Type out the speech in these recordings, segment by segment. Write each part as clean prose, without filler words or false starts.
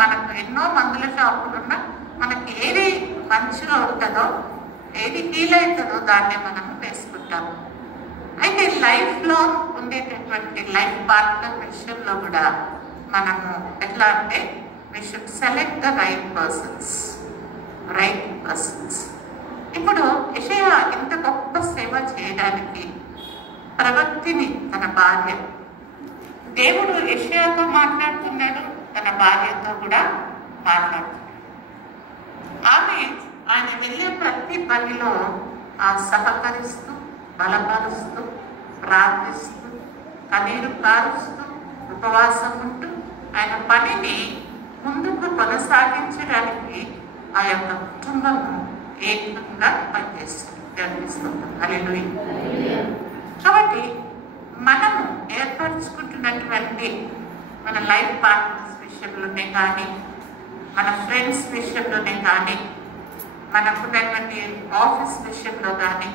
మనకు ఎన్నో మందుల షాపులు ఉన్నా మనకి ఏది మంచిగా ఉంటుందో, ఏది హీల్ అవుతుందో దాన్ని మనం వేసుకుంటాము. అయితే లైఫ్లో ఉండేటటువంటి లైఫ్ పార్ట్నర్ విషయంలో కూడా మనము ఎట్లా అంటే we should select the right persons. ఇప్పుడు యెషయా ఇంత గొప్ప సేవ చేయడానికి ప్రవక్తిని తన భార్య, దేవుడు యెషయాతో మాట్లాడుతున్నాడు, తన భార్యతో కూడా మాట్లాడుతున్నాడు. ఆమె ఆయన వెళ్ళే ప్రతి పనిలో సహకరిస్తూ, బలపరుస్తూ, ప్రార్థిస్తూ, కన్నీరు కారుస్తూ, ఉపవాసం ఉంటూ ఆయన పనిని ముందుకు కొనసాగించడానికి ఆ యొక్క కుటుంబము ఏకంగా పనిచేస్తుంది. హల్లెలూయా. కాబట్టి మనము ఏర్పరచుకుంటున్నటువంటి మన లైఫ్ పార్ట్నర్స్ విషయంలోనే కానీ, మన ఫ్రెండ్స్ విషయంలోనే కానీ, మనకున్నటువంటి ఆఫీస్ విషయంలో కానీ,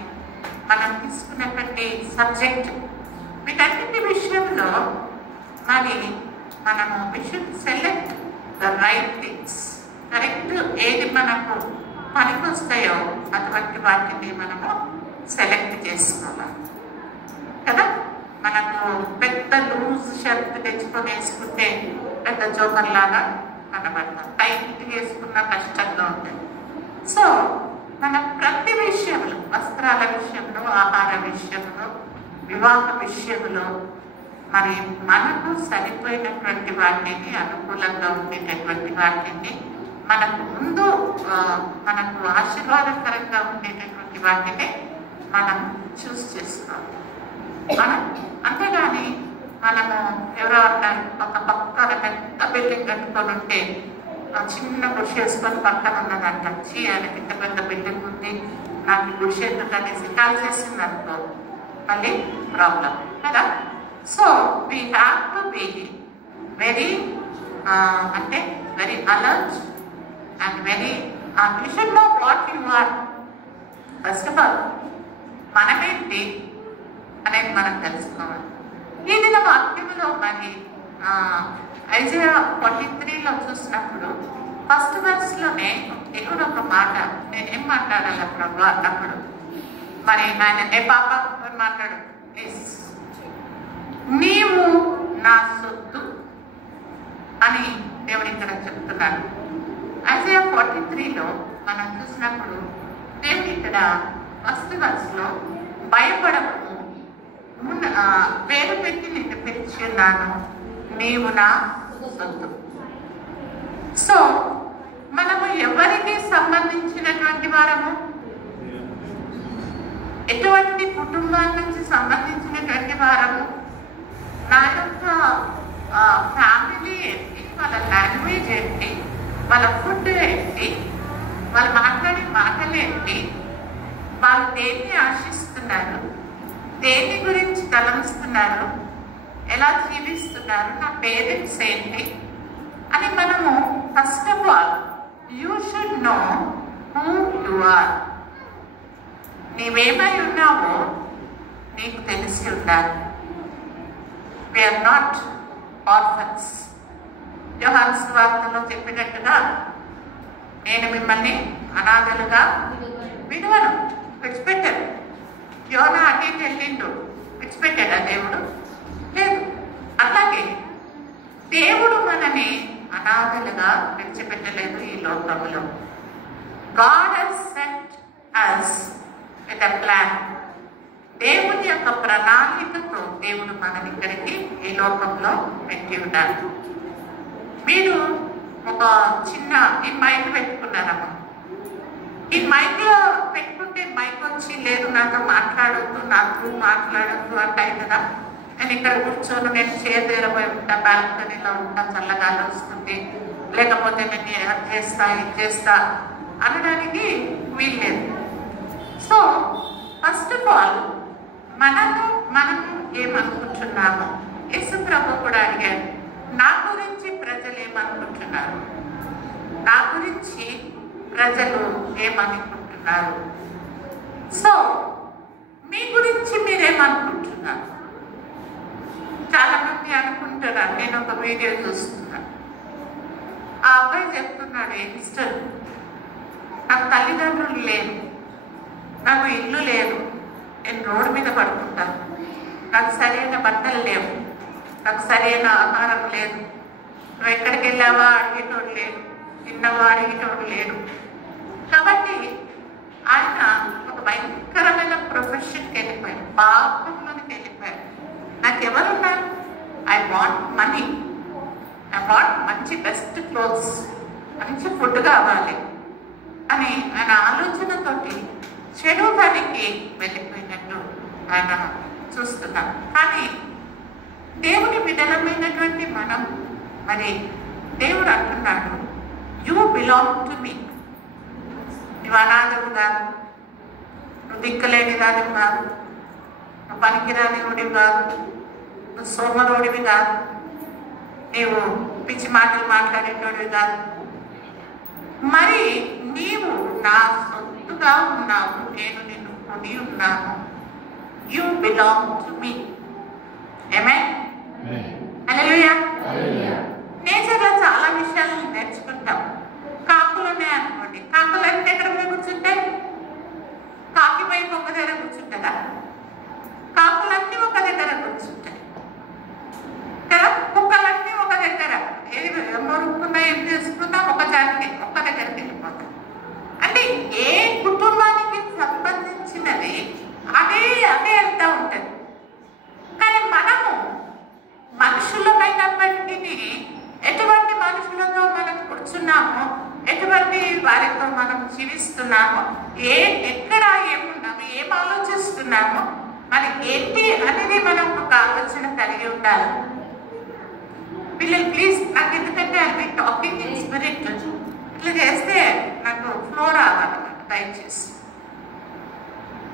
మనం తీసుకున్నటువంటి సబ్జెక్ట్ వీటన్నిటి విషయంలో మరి మనము we should select the right things. Correct ఏది మనకు పనికి వస్తాయో అటువంటి వాటిని మనము సెలెక్ట్ చేసుకోవాలి కదా. మనకు పెద్ద లూజ్ షర్ట్ తెచ్చుకొని వేసుకుంటే పెద్ద జోకర్ లాగా కనబడతాం, టైట్ వేసుకున్న కష్టంగా ఉంటుంది. సో మన ప్రతి విషయంలో, వస్త్రాల విషయంలో, ఆహార విషయంలో, వివాహ విషయంలో మరి మనకు సరిపోయినటువంటి వాటిని, అనుకూలంగా ఉండేటటువంటి వాటిని, మనకు ముందు మనకు ఆశీర్వాదకరంగా ఉండేటటువంటి వాటిని మనం చూస్ చేసుకోవాలి. మనం అంతేగాని మనము ఎవరో అంటారు ఒక పక్కన పెద్ద బిల్డింగ్ కట్టుకొని ఉంటే చిన్న గుడిసె వేసుకొని పక్కన ఉన్నదంట, ఆయనకి ఇంత పెద్ద బిల్డింగ్ ఉంది, నాకు గుడిసె ఎందుకు అనేసి కాల్ చేసింది అనుకో, మళ్ళీ ప్రాబ్లం కదా. So we have to be very అంటే very alert and very you should know what you are. First of all మనమేంటి అనేది మనం తెలుసుకోవాలి. ఈ దిన వాక్యంలో మరి ఐజయా 43లో చూసినప్పుడు ఫస్ట్ వర్స్లోనే దేవుడు ఒక మాట, నేనేం మాట్లాడాలి ప్రభు అన్నప్పుడు మరి ఆయన ఏ పాప మాట్లాడు, ప్లీజ్, నీవు నా సొత్తు అని దేవుడు ఇక్కడ చెప్తున్నాడు. ఐజయా 43లో మనం చూసినప్పుడు దేవుడు ఇక్కడ ఫస్ట్ వర్స్లో భయపడకు, పేరు పెట్టి నిన్ను పిలిచి ఉన్నాను, నీవు నా సొత్తు. సో మనము ఎవరికి సంబంధించినటువంటి వారము, ఎటువంటి కుటుంబాల నుంచి సంబంధించినటువంటి వారము, నా యొక్క ఫ్యామిలీ ఏంటి, వాళ్ళ లాంగ్వేజ్ ఏంటి, వాళ్ళ ఫుడ్ ఏంటి, వాళ్ళు మాట్లాడే మాటలు ఏంటి, వాళ్ళు దేన్ని ఆశిస్తున్నారు, దేని గురించి తలంస్తున్నారు, ఎలా జీవిస్తున్నారు, నా పేరెంట్స్ ఏంటి అని మనము first of all you should know who you are. నీవేమై ఉన్నావో నీకు తెలిసి ఉండాలి. We are not orphans. యోహాను సువార్తలో చెప్పినట్టుగా నేను మిమ్మల్ని అనాథలుగా విడువను, విడిచిపెట్టాను. యోనా అటే వెళ్ళిండు, విడిచిపెట్టాడా దేవుడు? లేదు. అలాగే దేవుడు మనని అనాథలుగా విడిచిపెట్టలేదు ఈ లోకంలో. God has sent us with a plan. దేవుని యొక్క ప్రణాళికతో దేవుడు మనని ఇక్కడికి ఈ లోకంలో పెట్టి ఉన్నారు. మీరు ఒక చిన్న ఈ మైక్ పెట్టుకున్నారమ్మా. ఈ మైక్ లో పెట్టుకుంటే మైక్ వచ్చి లేదు నాతో మాట్లాడొద్దు, నాతో మాట్లాడొద్దు అంటాయి కదా. నేను ఇక్కడ కూర్చొని నేను చేదేరబోయి ఉంటా, బాల్కనీలో ఉంటా, చల్లగాలి వస్తుంది, లేకపోతే నేను అది చేస్తా ఇది చేస్తా అనడానికి వీల్లేదు. సో ఫస్ట్ ఆఫ్ ఆల్ మనము ఏమనుకుంటున్నాము? యేసు ప్రభు కూడా అడిగారు, నా గురించి ప్రజలు ఏమనుకుంటున్నారు, నా గురించి ప్రజలు ఏమనుకుంటున్నారు. సో మీ గురించి మీరేమనుకుంటున్నారు? చాలా మంది అనుకుంటున్నారు, నేను ఒక వీడియో చూస్తున్నాను, అబ్బాయి చెప్తున్నాడు, యంగ్స్టర్, నాకు తల్లిదండ్రులు లేరు, నాకు ఇల్లు లేదు, నేను రోడ్డు మీద పడుకుంటాను, నాకు సరైన బట్టలు లేవు, నాకు సరైన ఆహారం లేదు, నువ్వు ఎక్కడికి వెళ్ళావా అడిగేటోడు లేడు, తిన్నవా అడిగేటోడు లేడు. కాబట్టి ఆయన ఒక భయంకరమైన ప్రొఫెషన్కి వెళ్ళిపోయాడు, పాపంలోకి వెళ్ళిపోయాడు. నాకు ఎవరున్నారు? I want money, I want మంచి బెస్ట్ క్లోత్స్, మంచి ఫుడ్ కావాలి అని ఆయన ఆలోచనతోటి చెడు పనికి వెళ్ళిపోయినట్టు ఆయన చూస్తున్నాం. కానీ దేవుని బిడ్డలమైనటువంటి మనం, మరి దేవుడు అంటున్నాడు, యూ బిలాంగ్ టు మీ. నువ్వు అనాథవు కాదు, నువ్వు దిక్కులేని దానివి కాదు, నువ్వు పనికిరాని రోడివి కాదు, నువ్వు సోమరోడివి కాదు, నీవు పిచ్చి మాటలు మాట్లాడేటోడివి కాదు, మరి నీవు నా సొత్తుగా ఉన్నావు, నేను నిన్ను కొని ఉన్నాను. యూ బిలాంగ్ టు మీ. ఆమేన్. హల్లెలూయా. నేచర్లో చాలా విషయాలు నేర్చుకుంటాం. కాకులు ఉన్నాయి అనుకోండి, కాకులు అంటే ఎక్కడ పోయి కూర్చుంటాయి? కాకి వైపు ఒక దగ్గర కూర్చుంటుందా? కాకులన్నీ ఒక దగ్గర కూర్చుంటాయి కదా. కుక్కలన్నీ ఒక దగ్గర, ఏది మొరుక్కున్నా ఏం చేసుకున్నా ఒక జాతికి ఒక్క దగ్గరికి వెళ్ళిపోతాం. అంటే ఏ కుటుంబానికి సంబంధించినది అదే వెళ్తూ ఉంటుంది. కానీ మనము మనుషులమైనప్పటికీ ఎటువంటి మనుషులతో మనం కూర్చున్నామో, ఎటువంటి వారితో మనం జీవిస్తున్నామో, ఎక్కడ ఏమున్నామో, ఏం ఆలోచిస్తున్నామో, మరి ఏంటి అనేది మనం ఒక ఆలోచన కలిగి ఉండాలి. పిల్లలు ప్లీజ్, నాకు ఎందుకంటే అది టాకింగ్ ఇన్ స్పిరిట్, ఇట్లా చేస్తే నాకు ఫ్లో రావాలన్నమాట. దయచేసి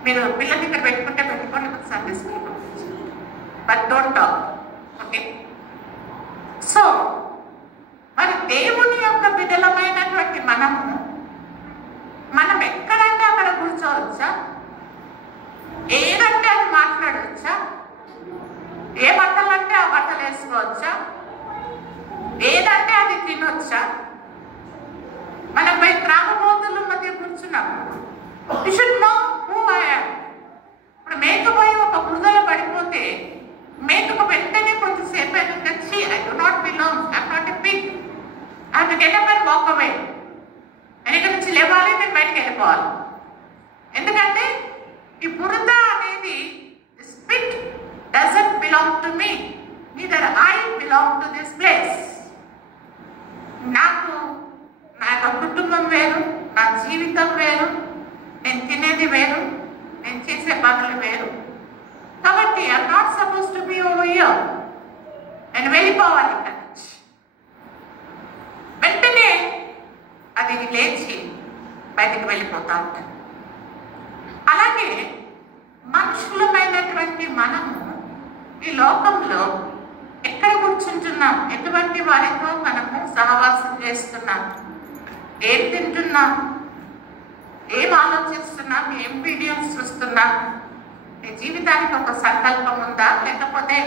మీరు పిల్లల్ని ఇక్కడ పెట్టుకోండి, Sunday school but don't talk, okay? So మరి దేవుని యొక్క బిడ్డలమైనటువంటి మనం ఎక్కడంటే అక్కడ కూర్చోవచ్చా? ఏదంటే అది మాట్లాడవచ్చా? ఏ బట్టలు అంటే ఆ బట్టలు వేసుకోవచ్చా? ఏదంటే అది తినొచ్చా? మనం పోయి త్రాగబోతుల మధ్య కూర్చున్నప్పుడు you should know who I am. ఇప్పుడు మేకపోయి ఒక బురదలో పడిపోతే మేకకు వెంటనే కొంచెంసేపు వచ్చి I do not belong, I'm not a Pig, I have to get up and walk away. వెనక నుంచి లేవాలి, నేను బయటకు వెళ్ళిపోవాలి. ఎందుకంటే ఈ బురద అనేది spit doesn't belong to me, neither I belong to this place. నాకు నా యొక్క కుటుంబం వేరు, నా జీవితం వేరు, నేను తినేది వేరు, నేను చేసే పనులు వేరు. కాబట్టి I'm not suppose to be over here. నేను వెళ్ళిపోవాలి ఇక్కడ నుంచి. వెంటనే అది లేచి బయటకు వెళ్ళిపోతా ఉంటాను. అలాగే మనుషులమైనటువంటి మనము ఈ లోకంలో ఎక్కడ కూర్చుంటున్నాం, ఎటువంటి వారితో మనము సహవాసం చేస్తున్నాం, ఏం తింటున్నాం, ఏం ఆలోచిస్తున్నాం, ఏం వీడియోస్ చూస్తున్నాం, నీ జీవితానికి ఒక సంకల్పం ఉందా? లేకపోతే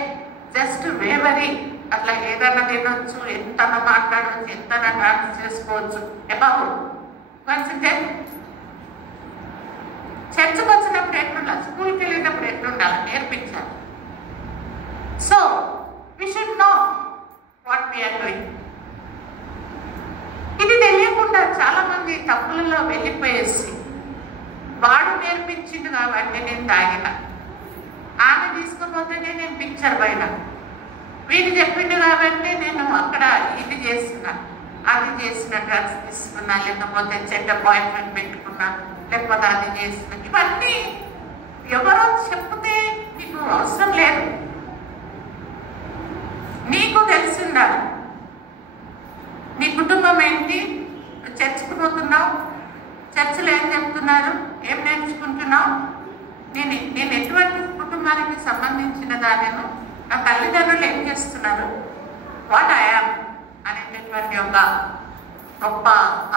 జస్ట్ వేవరి అట్లా ఏదైనా తినొచ్చు, ఎంతనా మాట్లాడవచ్చు, ఎంతనా డాన్స్ చేసుకోవచ్చు. ఏ బాబు కొంచెం చర్చకు వచ్చినప్పుడు ఎట్లుండాలి, స్కూల్కి వెళ్ళినప్పుడు ఎట్లుండాలి నేర్పించాలి. So we should know what we are doing. ఇది తెలియకుండా చాలా మంది తప్పులలో వెళ్ళిపోయేసి, వాడు నేర్పించింది కాబట్టి నేను తాగిన, ఆమె తీసుకుపోతేనే నేను పిక్చర్ పోయినా, వీడు చెప్పిండు కాబట్టి నేను అక్కడ ఇది చేస్తున్నా, అది చేసిన, డ్రగ్స్ తీసుకున్నా, లేకపోతే చెడ్డ బాయ్ ఫ్రెండ్ పెట్టుకున్నా, లేకపోతే అది చేసిన. ఇవన్నీ ఎవరో చెప్తే నీకు అవసరం లేదు, నీకు తెలిసిండాలి. నీ కుటుంబం ఏంటి? చర్చకు పోతున్నావు, చర్చలో ఏం చెప్తున్నారు, ఏం నేర్చుకుంటున్నావు? నేను ఎటువంటి కుటుంబానికి సంబంధించిన దానిను, నా తల్లిదండ్రులు ఏం చేస్తున్నారు, వాట్ ఐ యామ్ అనేటటువంటి ఒక గొప్ప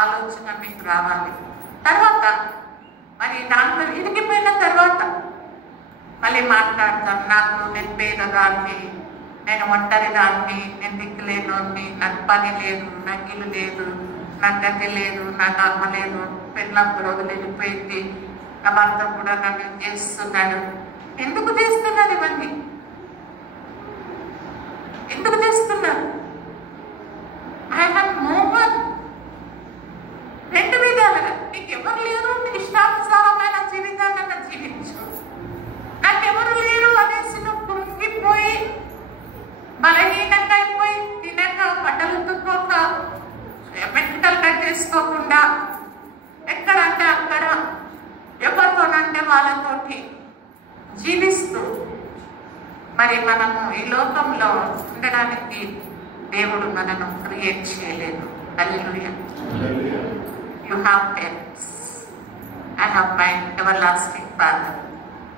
ఆలోచన మీకు రావాలి. తర్వాత మరి దాంట్లో ఇరిగిపోయిన తర్వాత మళ్ళీ మాట్లాడతాం, నాకు నేను పేదదాన్ని, నేను ఒంటరి దాన్ని, నేను దిక్కులేనోని, నాకు పని లేదు, నాకు ఇల్లు లేదు, నాకు గతి లేదు, నాకు అమ్మ లేదు, పెళ్ళప్పుడు రోజులు వెళ్ళిపోయింది, నా భర్త కూడా నన్ను చేస్తున్నాడు. ఎందుకు చేస్తున్నారు ఇవన్నీ? ఎందుకు చేస్తున్నారు? I have no one. రెండు విధాలుగా నీకు ఎవరు లేరు, నీకు ఇష్టానుసారమైన జీవితాన్ని అన్న జీవించు. నాకెవరు లేరు అనేసి నువ్వు కృంగిపోయి బలహీనంగా అయిపోయి తినక బట్టలు ఉతుక్కోక వెంట్రుకలు కట్ చేసుకోకుండా ఎక్కడంటే అక్కడ ఎవరితోనంటే వాళ్ళతోటి జీవిస్తూ మరి మనము ఈ లోకంలో ఉండడానికి దేవుడు మనను క్రియేట్ చేయలేదు. Hallelujah. You have parents. I have my everlasting father.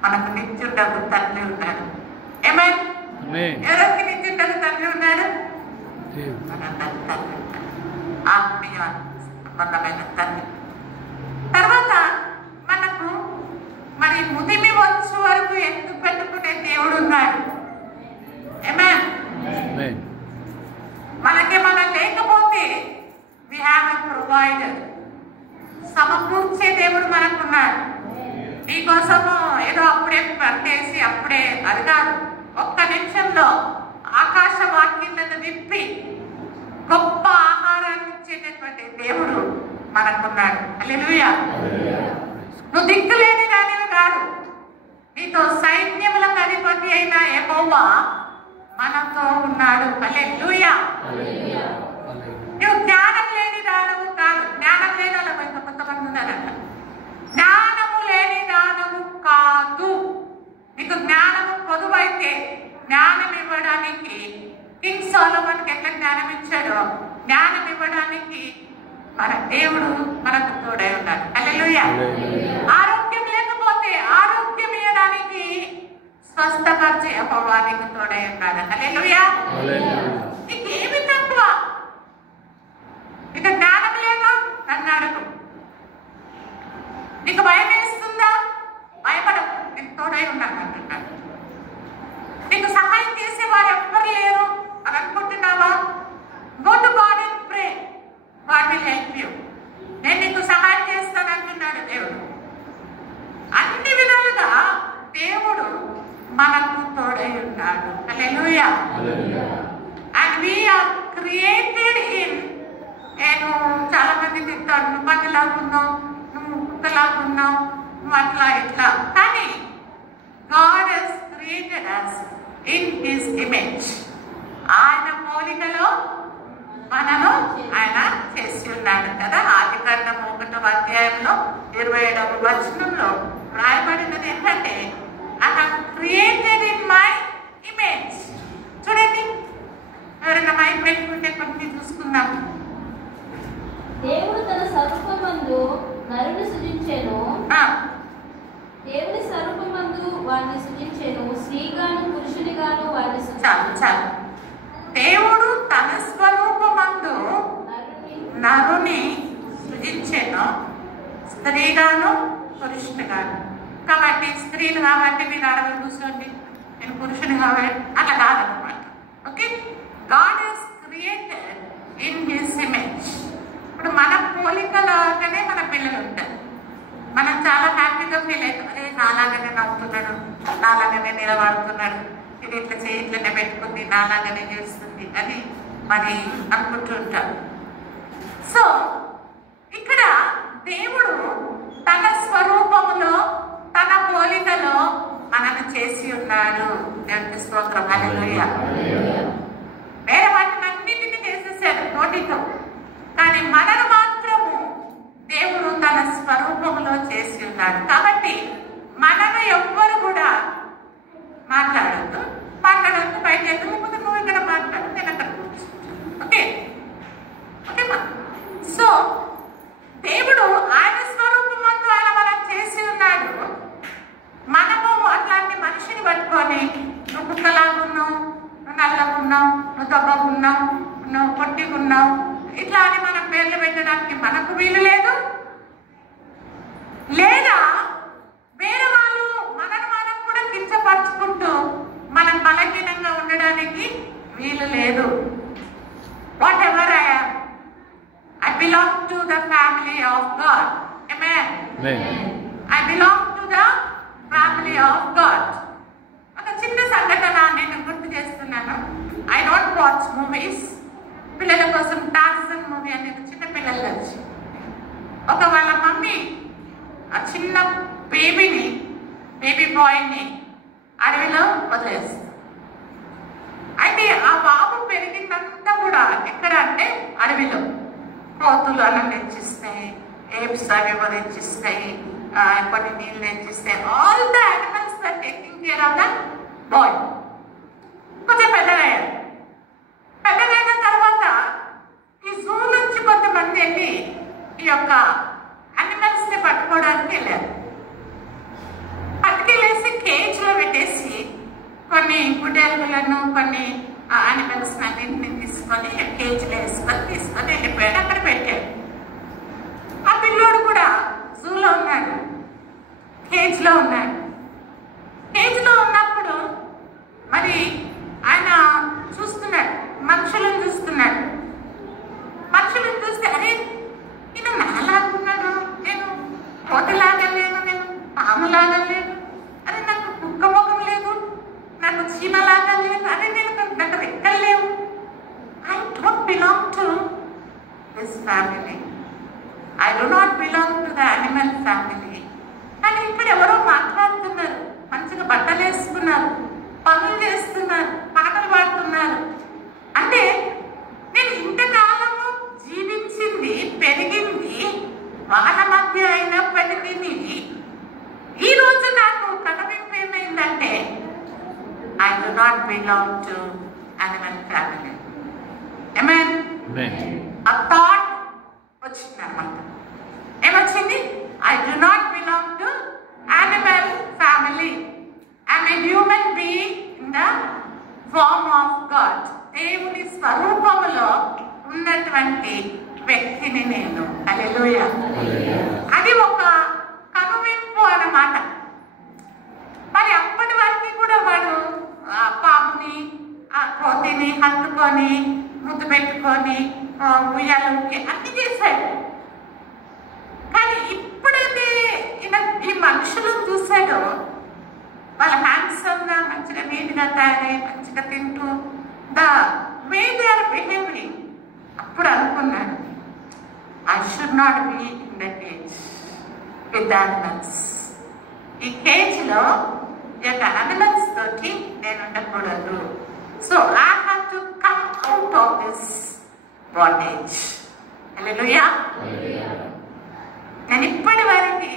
మనకు నిత్యుడగు తండ్రి ఉన్నాడు. ఆమేన్. ఎవరికి నిత్యుడగు తండ్రి ఉన్నాడు? మనందరి తండ్రి, ఆత్మీయ సంబంధమైన తండ్రి. తర్వాత మనకు మరి ముదిమి వచ్చు వరకు ఎత్తు పెట్టుకునే దేవుడు ఉన్నాడు. ఆమేన్. మనకేమైనా లేకపోతే we have a provider. సమకూర్చే దేవుడు మనకున్నాడు. నీకోసము ఏదో అప్పుడే పట్టేసి అప్పుడే అది కాదు, ఒక్క నిమిషంలో ఆకాశ వాక్యాలను విప్పి గొప్ప ఆహారాన్ని ఇచ్చేటటువంటి దేవుడు మనకున్నాడు. హల్లెలూయా. నువ్వు దిక్కులేని దానివి కాదు. నీతో సైన్యములకు అధిపతి అయిన యెహోవా మనతో ఉన్నాడు. హల్లెలూయా. నువ్వు జ్ఞానం లేని దానవు కాదు. జ్ఞానం లేని వాళ్ళకు ఇంకా కొంతమంది ఉన్నారంట. జ్ఞానము లేని దానము కాదు. నీకు జ్ఞానము పొదువైతే జ్ఞానం ఇవ్వడానికి కింగ్ సొలొమోనుకి ఎట్లా జ్ఞానం ఇచ్చాడో జ్ఞానం ఇవ్వడానికి మన దేవుడు మనకు తోడై ఉన్నాడు. హల్లెలూయా. ఆరోగ్యం లేకపోతే ఆరోగ్యం ఇవ్వడానికి స్వస్థపరిచే యెహోవా నీకు తోడై ఉన్నాడు. హల్లెలూయా. నీకేమి తక్కువ? నీకు జ్ఞానం లేదా? నన్ను అడుగు. నీకు భయం వేస్తుందా? భయపడవు, నేను తోడై ఉన్నాను అంటున్నాడు. నీకు సహాయం చేసే వారు ఎవ్వరు లేరు అని అనుకుంటున్నావా? Go to God and pray. God will help you. నేను నీకు సహాయం చేస్తాను అంటున్నాడు దేవుడు. అన్ని విధాలుగా దేవుడు మనకు తోడై ఉన్నాడు. Hallelujah. And we are created in. నేను చాలా మంది తింటాను, నువ్వు పనిలాగా ఉన్నావు, నువ్వు కుక్కలాగా ఉన్నావు, నువ్వు అట్లా ఇట్లా. కానీ God has created us in his image. ఆయన పోలికలో మనను ఆయన చేసి ఉన్నాడు కదా. ఆదికాండం 1వ అధ్యాయంలో 27వ వచనంలో రాయబడినది ఏంటంటే I have created in my image. చూడండి, ఎవరైనా మైక్ పెట్టుకుంటే కొన్ని చూసుకుందాం. దేవుడు తన స్వరూపమందు నరుని సృజించెను. దేవుని స్వరూపమందు వారిని సృజించెను. స్త్రీగాను పురుషునిగాను వారిని చాలు. దేవుడు తన స్వరూపమందు నరుని సృజించెను, స్త్రీగాను పురుషునిగాను. కాబట్టి స్త్రీలు కాబట్టి మీరు అడవి కూర్చోండి, నేను పురుషుని కాబట్టి అలా కాదనమాట. Okay, God is created in his image. ఇప్పుడు మన పోలికలాగానే మన పిల్లలు ఉంటారు. మనం చాలా హ్యాపీగా ఫీల్ అవుతాం. అరే నాలాగానే నవ్వుతున్నాడు, నాలాగానే నిలబడుతున్నాడు, ఇది ఇట్లా చేయి ఇట్లనే పెట్టుకుంది, నాలాగానే చేస్తుంది అని మరి అనుకుంటూ ఉంటాం. సో ఇక్కడ దేవుడు తన స్వరూపములో తన పోలికలో మనను చేసి ఉన్నాడు. దేవునికి స్తోత్రం. హల్లెలూయా. వేరే వాటిని అన్నింటినీ చేసేసాడు నోటితో, కానీ మనను మాత్రము దేవుడు తన స్వరూపంలో చేసి ఉన్నాడు. కాబట్టి మనను ఎవ్వరు కూడా మాట్లాడద్దు, బయట ఎందుకు నువ్వు ఇక్కడ మాట్లాడు, నేను అక్కడ కూర్చుంటాను. ఓకే ఓకేమా? సో దేవుడు ఆయన స్వరూపంతో ఆయన మనం చేసి ఉన్నాడు. మనము అట్లాంటి మనిషిని పట్టుకొని నువ్వు కుక్కలాగున్నావు, నువ్వు నల్లగున్నావు, నువ్వు దెబ్బగున్నావు, నువ్వు పొట్టిగున్నావు ఇట్లా అని మనం పేర్లు పెట్టడానికి మనకు వీలు లేదు. లేదా వేరే వాళ్ళు మనను మనం కూడా కించపరుచుకుంటూ మనం బలహీనంగా ఉండడానికి వీలు లేదు. What ever I belong to the family of God. Amen. I belong to the family of God. ఒక చిన్న సంఘటన నేను గుర్తు చేస్తున్నాను. I don't watch movies. పిల్లల కోసం టార్జన్ మూవీ అనేది చిన్న పిల్లలు వచ్చి ఒక వాళ్ళ మమ్మీ ఆ చిన్న బేబీ బాయ్ని అడవిలో వదిలేస్తుంది. అయితే ఆ బాబు పెరిగిందంతా కూడా ఎక్కడ అంటే అడవిలో కోతులు అన్నం తెచ్చిస్తాయి, ఏప్స్ అవేమో తెచ్చిస్తాయి, కొన్ని నీళ్ళు తెచ్చిస్తాయి. All the animals are taking care of the boy. కొంచెం పెద్దగైన తర్వాత ఈ జూ నుంచి కొంతమంది వెళ్ళి ఈ యొక్క యానిమల్స్ ని పట్టుకోవడానికి వెళ్ళారు. పట్టుకెళ్ళేసి కేజ్ లో పెట్టేసి కొన్ని గుడ్డెలుగులను కొన్ని యానిమల్స్ అన్నింటిని తీసుకొని కేజీలో తీసుకొని వెళ్ళిపోయాడు. అక్కడ పెట్టాడు. ఆ పిల్లోడు కూడా జూలో ఉన్నాడు, కేజ్లో ఉన్నాడు. కేజ్లో ఉన్నప్పుడు మరి ఆయన చూస్తున్నాడు, మనుషులను చూస్తున్నాడు. మనుషులను చూస్తే అరే నేను నాలాగున్నాడు, నేను కోతలాగా లేను, నేను పాములాగా లేను, అరే నాకు కుక్క ముఖం లేదు, నాకు చీమలాగా లేదు, అరే నాకు రెక్కలు లేవు. I don't belong to this family. I do not belong to the animal family. కానీ ఇక్కడ ఎవరో మాట్లాడుతున్నారు, మంచిగా బట్టలు వేసుకున్నారు, పనులు చేస్తున్నారు, పాటలు పాడుతున్నారు. అంటే నేను ఇంతకాలము జీవించింది పెరిగింది వాళ్ళ మధ్య అయినప్పటికీ ఈ రోజు నాకు కనువింపు ఏమైందంటే I do not belong to animal family. Amen. A thought వచ్చింది అన్నమాట. ఏమొచ్చింది? I do not belong to animal family. I am a human being in the form of God. దేవుని స్వరూపములో ఉన్నటువంటి వ్యక్తిని నేను. హల్లెలూయా. అది ఒక కనువింపు అన్నమాట. మరి అప్పటి వరకు కూడా వాడు పాముని కోతిని హత్తుకొని ముద్దు పెట్టుకొని ఉయ్యాలకి అన్ని చేశాడు. కానీ ఇప్పుడైతే ఈ మనుషులను చూశాడు, వాళ్ళ హ్యాండ్సమ్ గా మంచిగా నీట్గా తయారై మంచిగా తింటూ the way they are behaving. అప్పుడు అనుకున్నాడు I should not be in the cage with the animals. ఈ కేజ్ లో animals తోటి నేను ఉండకూడదు. So I have to come out of this bondage. Hallelujah. నేను ఇప్పటి వరకు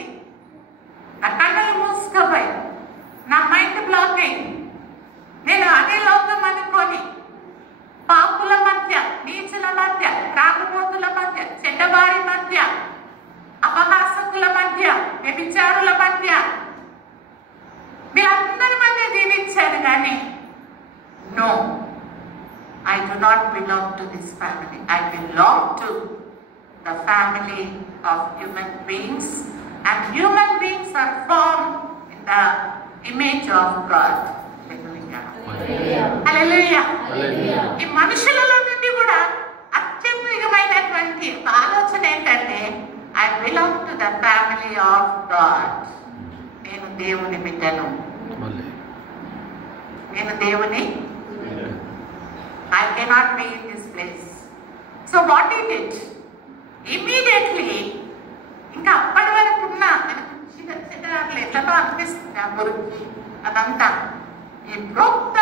నా కన్నులు మూసుకోపోయి నా మైండ్ బ్లాక్ అయింది. నేను అదే లోకం అనుకొని పాపుల మధ్య, నీచుల మధ్య, త్రాగుబోతుల మధ్య, చెడ్డవారి మధ్య, అపహాసకుల మధ్య, వ్యభిచారుల మధ్య, వీళ్ళందరి మధ్య జీవించాను. కానీ no, I do not belong to this family. I belong to the family of human beings, and human beings are formed in the image of God. Hallelujah. Hallelujah. ఈ మనుషులలో నుండి కూడా అత్యద్భుతమైనటువంటి ఆలోచన ఏంటంటే I belong to the family of God. నేను దేవుని బిడ్డను, నేను దేవుని. I cannot be in this place. So what he did? Immediately, ఇంకా అప్పటి వరకు ఉన్న చిన్నట్లు ఎట్లనో అనిపిస్తుంది ఆ మురికి అదంతా. He broke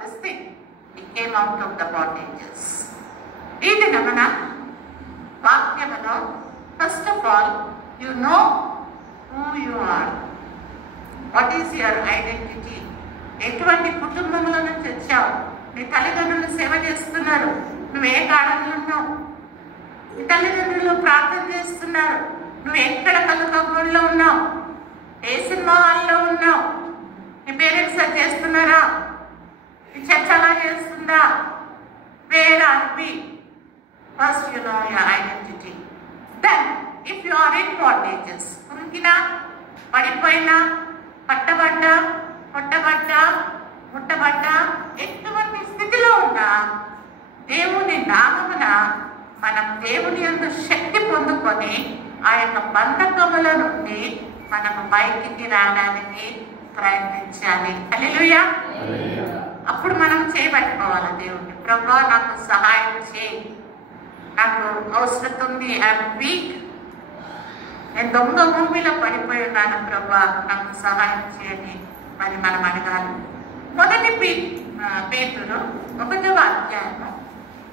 this thing. He came out of the bondages. ఈ దినమున వాక్యములో first of all, you know who you are. What is your identity? ఎటువంటి కుటుంబంలో నుంచి వచ్చావు? నీ తల్లిదండ్రులు సేవ చేస్తున్నారు, నువ్వు ఏ కాలంలో ఉన్నావు? నీ తల్లిదండ్రులు ప్రార్థన చేస్తున్నారు, నువ్వు ఎక్కడ కలుగులో ఉన్నావు? ఏ సినిమా హాల్లో ఉన్నావు? నీ పేరెంట్స్ అది చేస్తున్నారా? నీ చర్చ అలా చేస్తుందా? Where are we? First you know your identity. Then if you are in bondages, ఉరికినా, పడిపోయినా, పట్టబడ్డా, కొట్టబడ్డా, ముట్టబడ్డ ఎటువంటి స్థితిలో ఉన్నా దేవుని నామమున మనం దేవుని యందు శక్తి పొందుకొని ఆ యొక్క బంధకముల నుండి మనము బయటికి రావడానికి ప్రయత్నించాలి. హల్లెలూయా. అప్పుడు మనం చేయబట్టుకోవాలి దేవుడిని. ప్రభువా నాకు సహాయం చేయి, నాకు అవసరం ఉంది, ఐఎమ్ వీక్, నేను దొంగ భూమిలో పడిపోయి ఉన్నాను ప్రభువా నాకు సహాయం చేయని మరి మనం అడగాలి. మొదటి పేతురు 1వ అధ్యాయము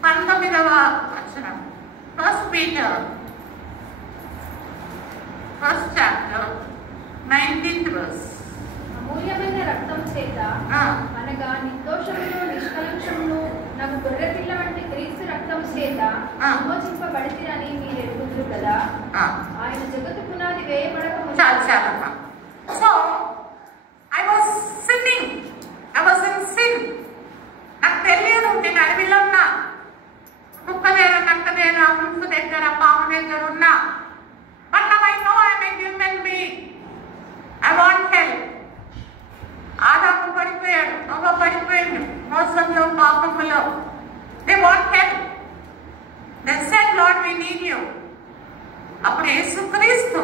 19వ వచనం. First Peter 1st chapter 19th verse. అమూల్యమైన రక్తం చేత అనగా నిర్దోషమును నిష్కలంకమును నాకు గొర్రెపిల్ల వంటి క్రీస్తు రక్తం చేత విమోచింపబడితిరని మీరు ఎరుగుదురు కదా. ఆయన జగత్తు పునాది వేయబడక చాలు. So I was sinning. I was in sin. నాకు తెలియదు, నేను అడవిలో ఉన్నా, కుక్క దగ్గర, నక్క దగ్గర, ముప్పు దగ్గర, పాము దగ్గర ఉన్నా. But now I know I am a human being. I want help. ఆదాము పడిపోయాడు, అవ్వ పడిపోయాడు మోసంలో, పాపములో. They want help. They said, Lord, we need you. అప్పుడు యేసుక్రీస్తు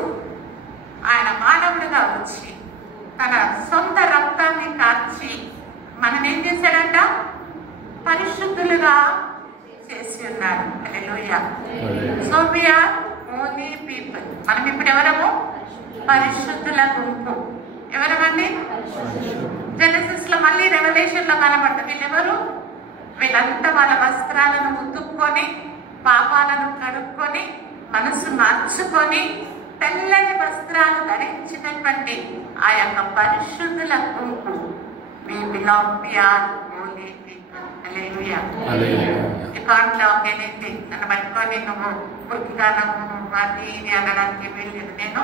ఆయన మానవుడిగా వచ్చి తన సొంత రక్తాన్ని కార్చి మనని ఏం చేశాడంట? పరిశుద్ధులుగా చేసి ఉన్నాడు. Hallelujah. So we are holy people. మనం ఇప్పుడు ఎవరము? పరిశుద్ధుల గుంపు. ఎవరమండి? జెనసిస్ లో మళ్ళీ రెవల్యూషన్ లో కనబడతాం. వీళ్ళెవరు? వీళ్ళంతా వాళ్ళ వస్త్రాలను ఉతుక్కొని, పాపాలను కడుక్కొని, మనసు మార్చుకొని, తెల్లని వస్త్రాలు ధరించినటువంటి ఆ యొక్క పరిశుద్ధుల గుంపు. We belong, we are holy people. Hallelujah. You can't talk anything. నన్ను పట్టుకొని నువ్వు పుట్టిగానము అది ఇది అనడానికి వీళ్ళు. నేను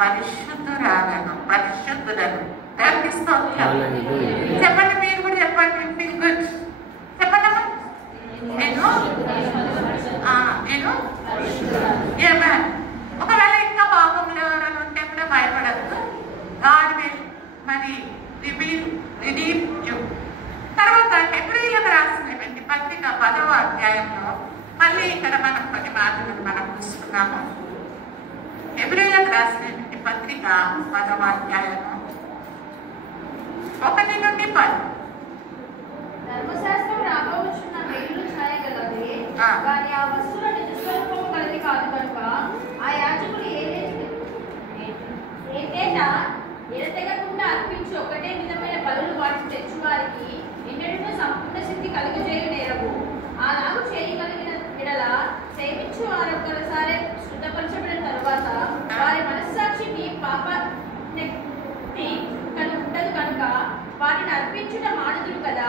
పరిశుద్ధురాలను, పరిశుద్ధులను. చెప్పండి, మీరు కూడా చెప్పండి. Feel good. చెప్పండి. నేను ఒకవేళ ఇంకా పాపంలో ఎవరైనా ఉంటే కూడా భయపడద్దు. గాడ్ విల్ మరి రిడీమ్ యు. తర్వాత హెబ్రీయులకు రాసినటువంటి పత్రిక 10వ అధ్యాయంలో మళ్ళీ ఇక్కడ మనం కొన్ని మాటలను మనం చూస్తున్నాము. హెబ్రీయులకు రాసినటువంటి పత్రిక 10వ అధ్యాయము 1 నుండి 10. ధర్మశాస్త్రం రాబోచున్న మేలు ఛాయగలదే కానీ ఆ వస్తువులను దుస్వరూపము కలిగి కాదు కనుక ఆ యాజకులు ఏటేటా ఎడతెగకుండా అర్పించి ఒకటే విధమైన బలులు వాటిని తెచ్చువారికి ఎన్నడూ సంపూర్ణ శక్తి కలుగజేయు నేరవు. అలాగూ చేయగలిగిన ఎడల సేవించు వారొక్కసారి శుద్ధపరచబడిన తరువాత వారి మనస్సాక్షిని పాప ఉండదు కనుక వాటిని అర్పించుట మానుదురు కదా.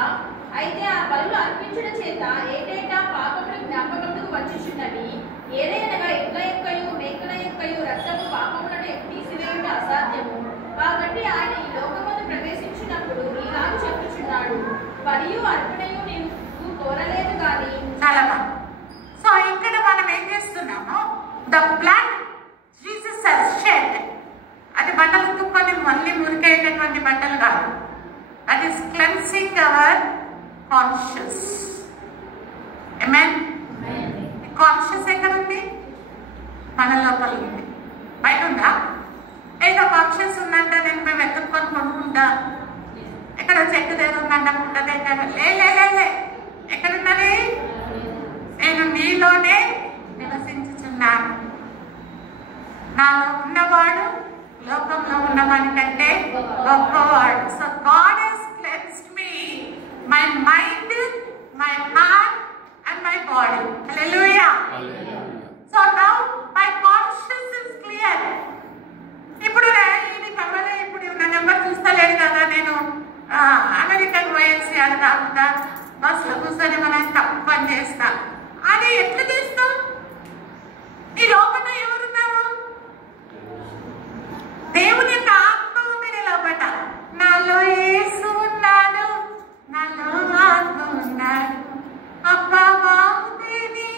అయితే ఆ బలులు అర్పించుట చేత ఏటేటా పాపములు జ్ఞాపకములకు వచ్చుచున్నవి. ఏదైనా ఎడ్ల యొక్కయు మేకల యొక్కయు రక్తము పాపములను తీసివేయుట అసాధ్యము. కాబట్టి ఆయన ఈ లోకమును ప్రవేశించినప్పుడు ఇలాగ చెప్పుచున్నాడు, మరియు అర్పణయు నీవు కోరలేదు కానీ. సో ఇక్కడ మనం ఏం చేస్తున్నాము? The blood Jesus has shed. అది బట్టలు తుక్కొని మళ్ళీ మురికేటటువంటి బట్టలు కాదు. That is cleansing our conscious. Amen. Conscious ఎక్కడ ఉంది? మన లోపల ఉంది. బయట ఉందా? ఏదో కాన్షియస్ ఉందంట, నేను మేము వెతుక్కొని కొనుక్కుంటా. ఎక్కడ చెట్టు దగ్గర ఉందంట, పుట్ట దగ్గర. లే ఎక్కడున్నది? నేను నీలోనే నివసించుచున్నాను. నాలో ఉన్నవాడు లోకంలో ఉన్నవాడి కంటే గొప్పవాడు. So God has cleansed me, my mind, my heart and my body. Hallelujah. So now my conscious is clear. ఇప్పుడు ఇది కమలే, ఇప్పుడు నా నెంబర్ చూస్తలేదు కదా, నేను అమెరికాకు పోయేసి అది కాకుండా బస్సులో కూర్చొని మనం తప్పు పని చేస్తా అని ఎట్లా చేస్తాం? ఈ లోపల ఎవరున్నారు? దేవుని యొక్క ఆత్మ ఉంది నీ లోపట. నాలో యేసు ఉన్నాడు, నాలో ఆత్మ ఉన్నాడు. అబ్బా బాగుంది.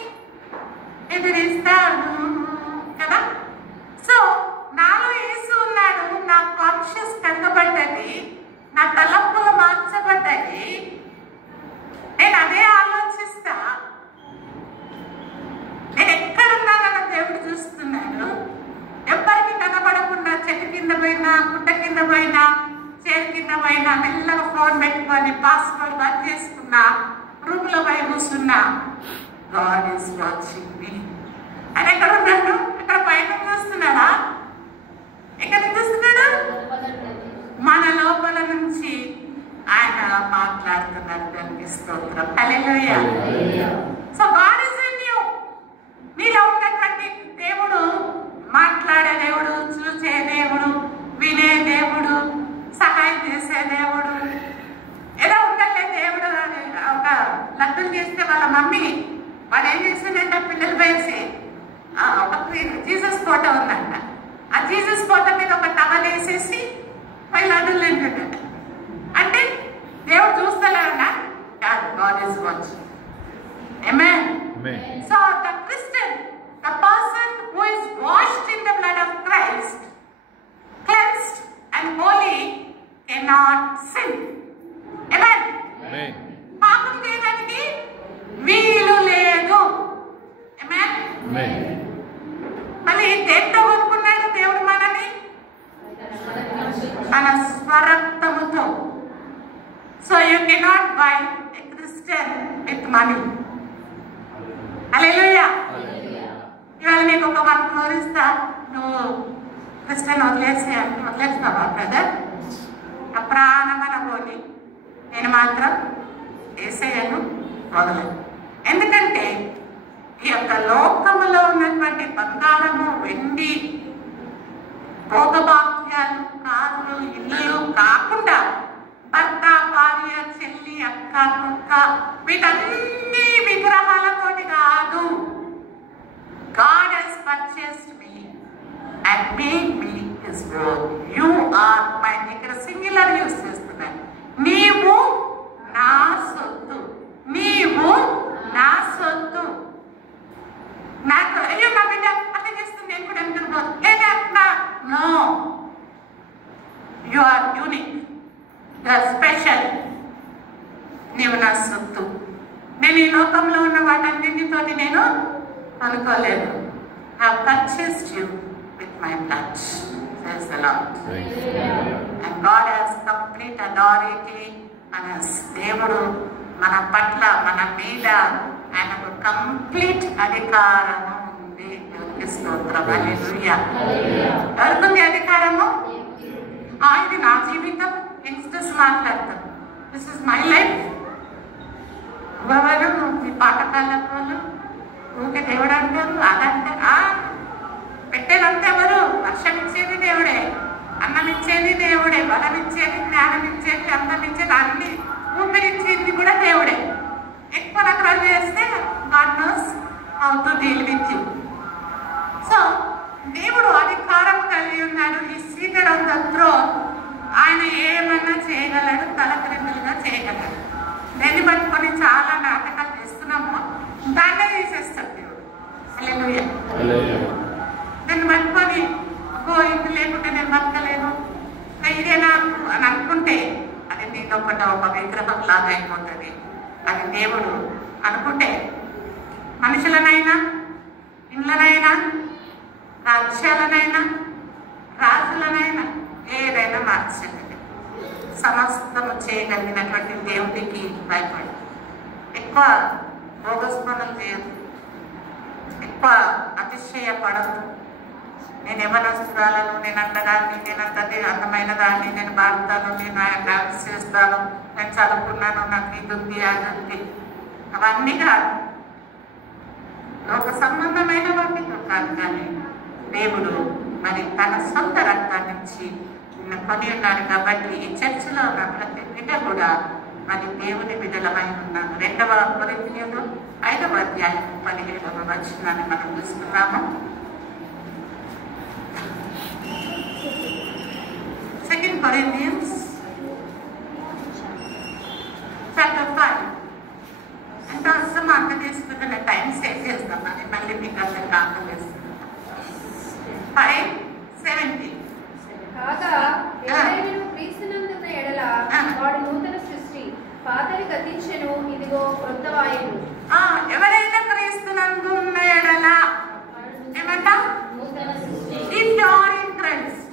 బంద్ చేసుకున్నా, రూమ్ లో పోయి కూర్చున్నా, గాడ్ ఈస్ వాచింగ్ మీ. ఆయన ఎక్కడ ఉన్నాడు? ఇక్కడ బయట చూస్తున్నాడా? ఎక్కడ చూస్తున్నాడు? మన లోపల నుంచి ఆయన మాట్లాడుతున్నాడు. దానికి స్తోత్రం. Hallelujah. So God is in you. మీలో ఉన్నటువంటి దేవుడు మాట్లాడే దేవుడు, చూసే దేవుడు, వినే దేవుడు, సహాయం చేసే దేవుడు. ఏదో ఉండలే దేవుడు. ఒక లడ్డూలు చేస్తే వాళ్ళ మమ్మీ వాడు ఏం చేసిందంటే పిల్లలు వేసి ఒక జీసస్ ఫోటో ఉందంట. ఆ జీసస్ ఫోటో మీద ఒక టవల్ వేసేసి పై లడ్డూలు తింటుందంట. అంటే దేవుడు చూస్తలేనా? God is watching. Amen. So the Christian, the person who is washed in the blood of Christ, cleansed and holy, cannot sin. Amen. Amen. పాపం చేయడానికి వీలు లేదు. Amen. Amen. మళ్ళీ దేంతో కొనుక్కున్నాడు దేవుడు మనని? మన స్వరక్తముతో. So you cannot buy a Christian with money. Hallelujah. ఇవాళ నీకు ఒక 1 crore ఇస్తా, నువ్వు క్రిస్టియన్ వదిలేస్తావా బ్రదర్? నా ప్రాణమన పోని, నేను మాత్రం యేసయ్యను వదలను. ఎందుకంటే ఈ యొక్క లోకములో ఉన్నటువంటి బంగారము, వెండి, భోగభాగ్యాలు, కార్లు, ఇల్లు కాకుండా భర్త, భార్య, చెల్లి, అక్క, కుక్క, వీటన్ని విగ్రహాలతోటి కాదు. God has purchased me and made me his own. You are mine. ఇక్కడ సింగులర్ యూస్ చేస్తున్నాను. నీవు నా సొత్తు. నీవు నా సొత్తు. నాకు అయ్యో నా బిడ్డ అట్లా చేస్తుంది, నేను కూడా అనుకున్నాను లేదా? No, you are unique, you are special. నీవు నా సొత్తు. నేను ఈ లోకంలో ఉన్న వాటన్నింటితోటి నేను అనుకోలేదు. I have purchased you with my blood, says the Lord. And God has complete authority on us. దేవుడు మన పట్ల, మన మీద ఆయనకు కంప్లీట్ అధికారము ఉంది. స్తోత్రం. హల్లెలూయా. ఎవరికి అధికారము? ఇది నా జీవితం. యంగ్స్టర్స్ మాట్లాడతారు, దిస్ ఇస్ మై లైఫ్. ఎవరు మీ పాఠకాలకు వాళ్ళు ఊకే దేవుడు అంటారు, అదంటే పెట్టేదంతా ఎవరు? వర్షం ఇచ్చేది దేవుడే, అన్నం ఇచ్చేది దేవుడే, బలం ఇచ్చేది, జ్ఞానం ఇచ్చేది, అందం ఇచ్చేది, అన్ని ఊపిరిచ్చేది కూడా దేవుడే. ఎక్కువ నకరాలు చేస్తే God knows how to deal with you. So దేవుడు అధికారం కలిగి ఉన్నాడు. ఈ సీటెడ్ ఆన్ ద థ్రోన్. ఆయన ఏమన్నా చేయగలడు, తలక్రిందులుగా చేయగలడు. దాన్ని పట్టుకొని చాలా నాటకాలు చేస్తున్నాము, దాన్నే తీసేస్తాడు దేవుడు. హల్లెలూయా. దాన్ని పట్టుకొని ఇది లేకుంటే నేను బతకలేను, ఇదే నాకు అని అనుకుంటే అది నీ లోపల ఒక విగ్రహం లాగా అయిపోతుంది. అది దేవుడు అనుకుంటే మనుషులనైనా, ఇండ్లనైనా, రాజ్యాలనైనా, రాజులనైనా ఏదైనా మార్చగలదు. సమస్తము చేయగలిగినటువంటి దేవుడికి భయపడి ఎక్కువ బోగస్ పనులు చేయదు, ఎక్కువ అతిశయపడదు. నేను యవనస్తురాలను, నేను అందదాన్ని, నేను అందమైన దాన్ని, నేను బాగుతాను, నేను డాన్స్ చేస్తాను, నేను చదువుకున్నాను, నాకు ఇది ఉంది, అది ఉంది, అవన్నీ కాదు. లోక సంబంధమైన వాటితో కాదు. కానీ దేవుడు మరి తన సొంత రక్తాన్ని ఇచ్చి కొని ఉన్నాడు. కాబట్టి ఈ చర్చిలో ఉన్న ప్రతి బిడ్డ కూడా మరి దేవుని బిడ్డలమై ఉన్నాను. 2వ కొరింథీయులు 5వ అధ్యాయం 17వ వచనాన్ని మనం చూస్తున్నాము. 2 Corinthians chapter 5. అంత అవసరం అంత తీసుకుంటున్న టైం సేవ్ చేస్తాం అని మళ్ళీ మీకు అందరికి ఆకలి వేస్తాం. 5:17. కాగా ఎవరైనా క్రీస్తునందున్న ఎడల వాడు నూతన సృష్టి, పాతవి గతించెను, ఇదిగో క్రొత్తవాయెను. ఎవరైనా క్రీస్తునందు ఉన్న ఎడల ఏమంట? నూతన సృష్టి. If you are in Christ,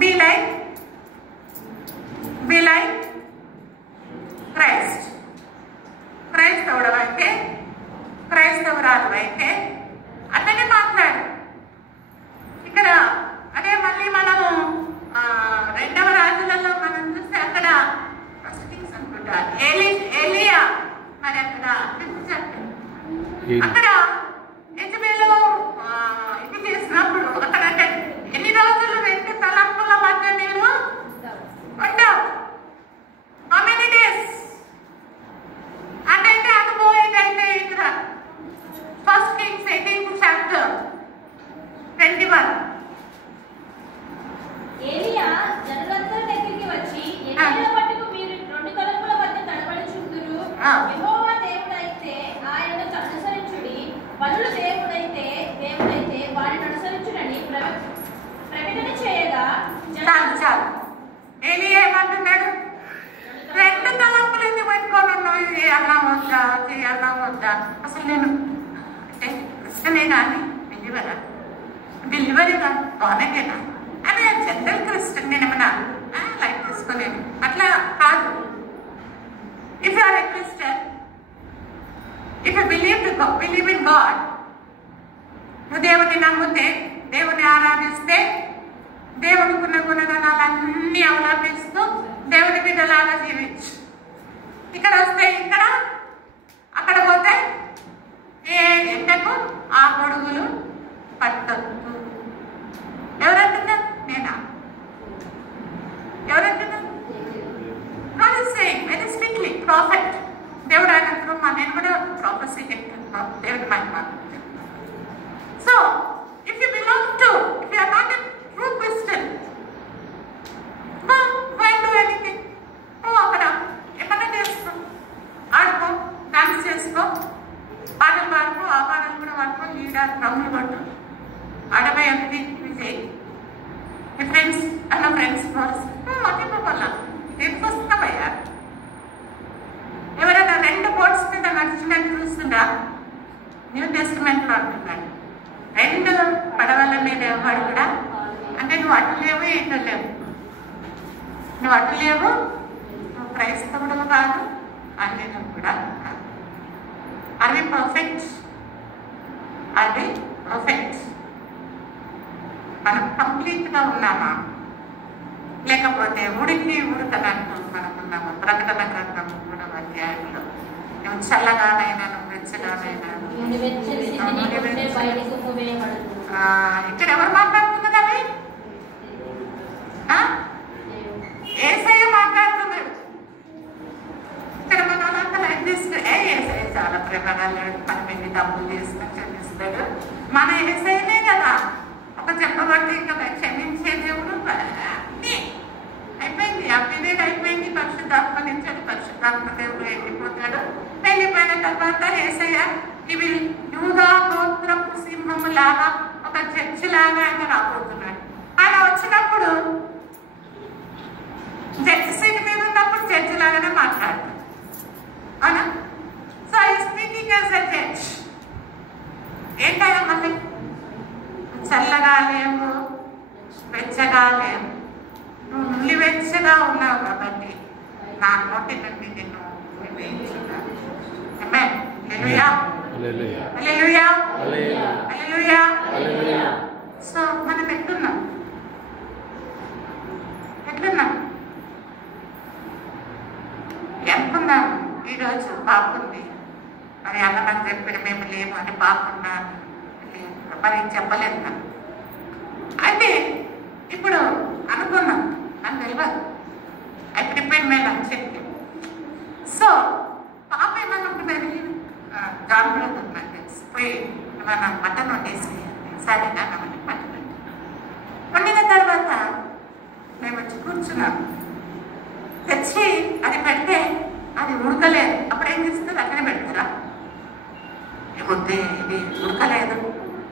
be like అయితే అట్లనే మాట్లాడు. ఇక్కడ అదే మళ్ళీ మనము రెండవ రాజులలో మనం చూస్తే అక్కడ అనుకుంటా ఏలియా మరి అక్కడ అక్కడ యెజబెలు ఇది చేసినప్పుడు అక్కడ ఎన్ని రోజులు 2 తలంపుల మధ్య నేను ఉంటావు. హౌ మెనీ డేస్ అంటే అనుభవం ఇక్కడ ఫస్ట్ కింగ్స్ 18th chapter 21. ఏలియా జనులందరి దగ్గరికి వచ్చి ఎన్నేళ్ల మట్టుకు మీరు 2 తలంపుల మధ్య తడబడుచుందురు? యెహోవా దేవుడైతే ఆయనను అనుసరించుడి, బలులు దేవుడైతే వారిని అనుసరించుడని ప్రకటన చేయగా చాలు ఏలియా ఏమంటున్నాడు? 2 తలంపులు ఎందుకు పెట్టుకొని ఉన్నావు? ఇది అన్నం వద్దా, ఇది అన్నం వద్దా? అసలు నేను క్రిస్టనే కానీ డెలివరీ బాగానేనా అని జనరల్ క్రిస్టియన్ నేను ఏమన్నా లైక్ తీసుకోలేను, అట్లా కాదు. If you are a Christian, if you believe in God, నువ్వు దేవుని నమ్మితే, దేవుని ఆరాధిస్తే, దేవునికున్న గుణగణాలన్నీ అవలంబిస్తూ దేవుని బిడ్డలాగా జీవించు. ఇక్కడ వస్తే ఇక్కడ, అక్కడ పోతే ఏ ఎండకు ఆ గొడుగులు పట్టద్దు. ఎవరంటున్నారు? నేనా? ఎవరంటున్నారు? Very strictly prophet. దేవుడు ఆయన నేను కూడా ప్రాఫెసీ చెప్తున్నాను, దేవుడి మహిమ. So if you belong to, if you are not a true Christian, go and do anything. అక్కడ ఏమన్నా చేసుకో, ఆడుకో, డాన్స్ చేసుకో, పాటలు పాడుకో, ఆ పాటలు కూడా పాడుకో, లీడర్ డ్రమ్లు కొట్టు, ఆడపై అన్ని విజయ్. మీ ఫ్రెండ్స్ అన్న ఫ్రెండ్స్ అదే వల్ల ఎందుకు వస్తున్నావయ్యా? ఎవరైనా 2 బోట్స్ మీద నడిచినట్టు చూస్తుందా? న్యూ టెస్టిమెంట్ లో అంటున్నాడు 2 పడవల మీద ఎవరు కూడా, అంటే నువ్వు అటు లేవు ఇటు లేవు, నువ్వు అటు లేవు, నువ్వు క్రైస్తవుడు కాదు, అన్నిను కూడా కాదు. అది పర్ఫెక్ట్, అది పర్ఫెక్ట్. మనం కంప్లీట్గా ఉన్నామా, లేకపోతే ఉడకనంటూ మనం ఉన్నామా? ప్రకటన గ్రంథం 3వ అధ్యాయంలో నువ్వు చల్లగానైనా, నువ్వు వెచ్చగానైనా, ఇక్కడ ఎవరు మాట్లాడుతున్నారు? అవి ఏసయ్య మాట్లాడుతున్నారు. ఇక్కడ మన వాళ్ళంతా లైక్ చేస్తే ఏసయ్య చాలా ప్రేమగాలేడు, మనం ఎన్ని తప్పులు చేసుకుని క్షమిస్తాడు. మన ఏసయ్యనే కదా ఒక చెప్పబట్టి ఇంకా క్షమించే దేవుడు. అన్నీ అయిపోయింది, ఆ పీరియడ్ అయిపోయింది. పరిశుద్ధాత్మ నుంచి పరిశుద్ధాత్మ దేవుడు వెళ్ళిపోతాడు. వెళ్ళిపోయిన తర్వాత ఏసయ్య ఇవి యూదా గోత్రపు సింహము లాగా ఒక జడ్జి లాగా ఆయన రాబోతున్నాడు. ఆయన వచ్చినప్పుడు జడ్జి సీట్ మీద ఉన్నప్పుడు జడ్జి లాగానే మాట్లాడతాడు, అవునా? So I speaking as a judge. ఏంటయ్యా మళ్ళీ చల్లగా లేవు, వెచ్చగా లేవు, నువ్వు నులివెచ్చగా ఉన్నావు కాబట్టి నా నోటి నుండి నిన్ను వేయించున్నాను. సో మనం ఎట్లున్నాం? అనుకున్నాం ఈరోజు బాగుంది మరి అన్నమని చెప్పిన మేము లేము అని బాగున్నా మరి చెప్పలేదు నాకు. అయితే ఇప్పుడు అనుకున్నాం, నాకు తెలియదు, ఐ ప్రిపేర్ మై లంచ్ చెప్పి. సో పాప ఏమనుకున్నది, జాగ్రత్త పోయి మనం మటన్ వండేసి సరేనా నమ్మని మటన్ వండిన తర్వాత మేము వచ్చి కూర్చున్నాం. తెచ్చి అది పెడితే అది ఉడకలేదు. అప్పుడు ఏం చేస్తుంది? అక్కడే పెడతారా? వద్దే ఇది ఉడకలేదు,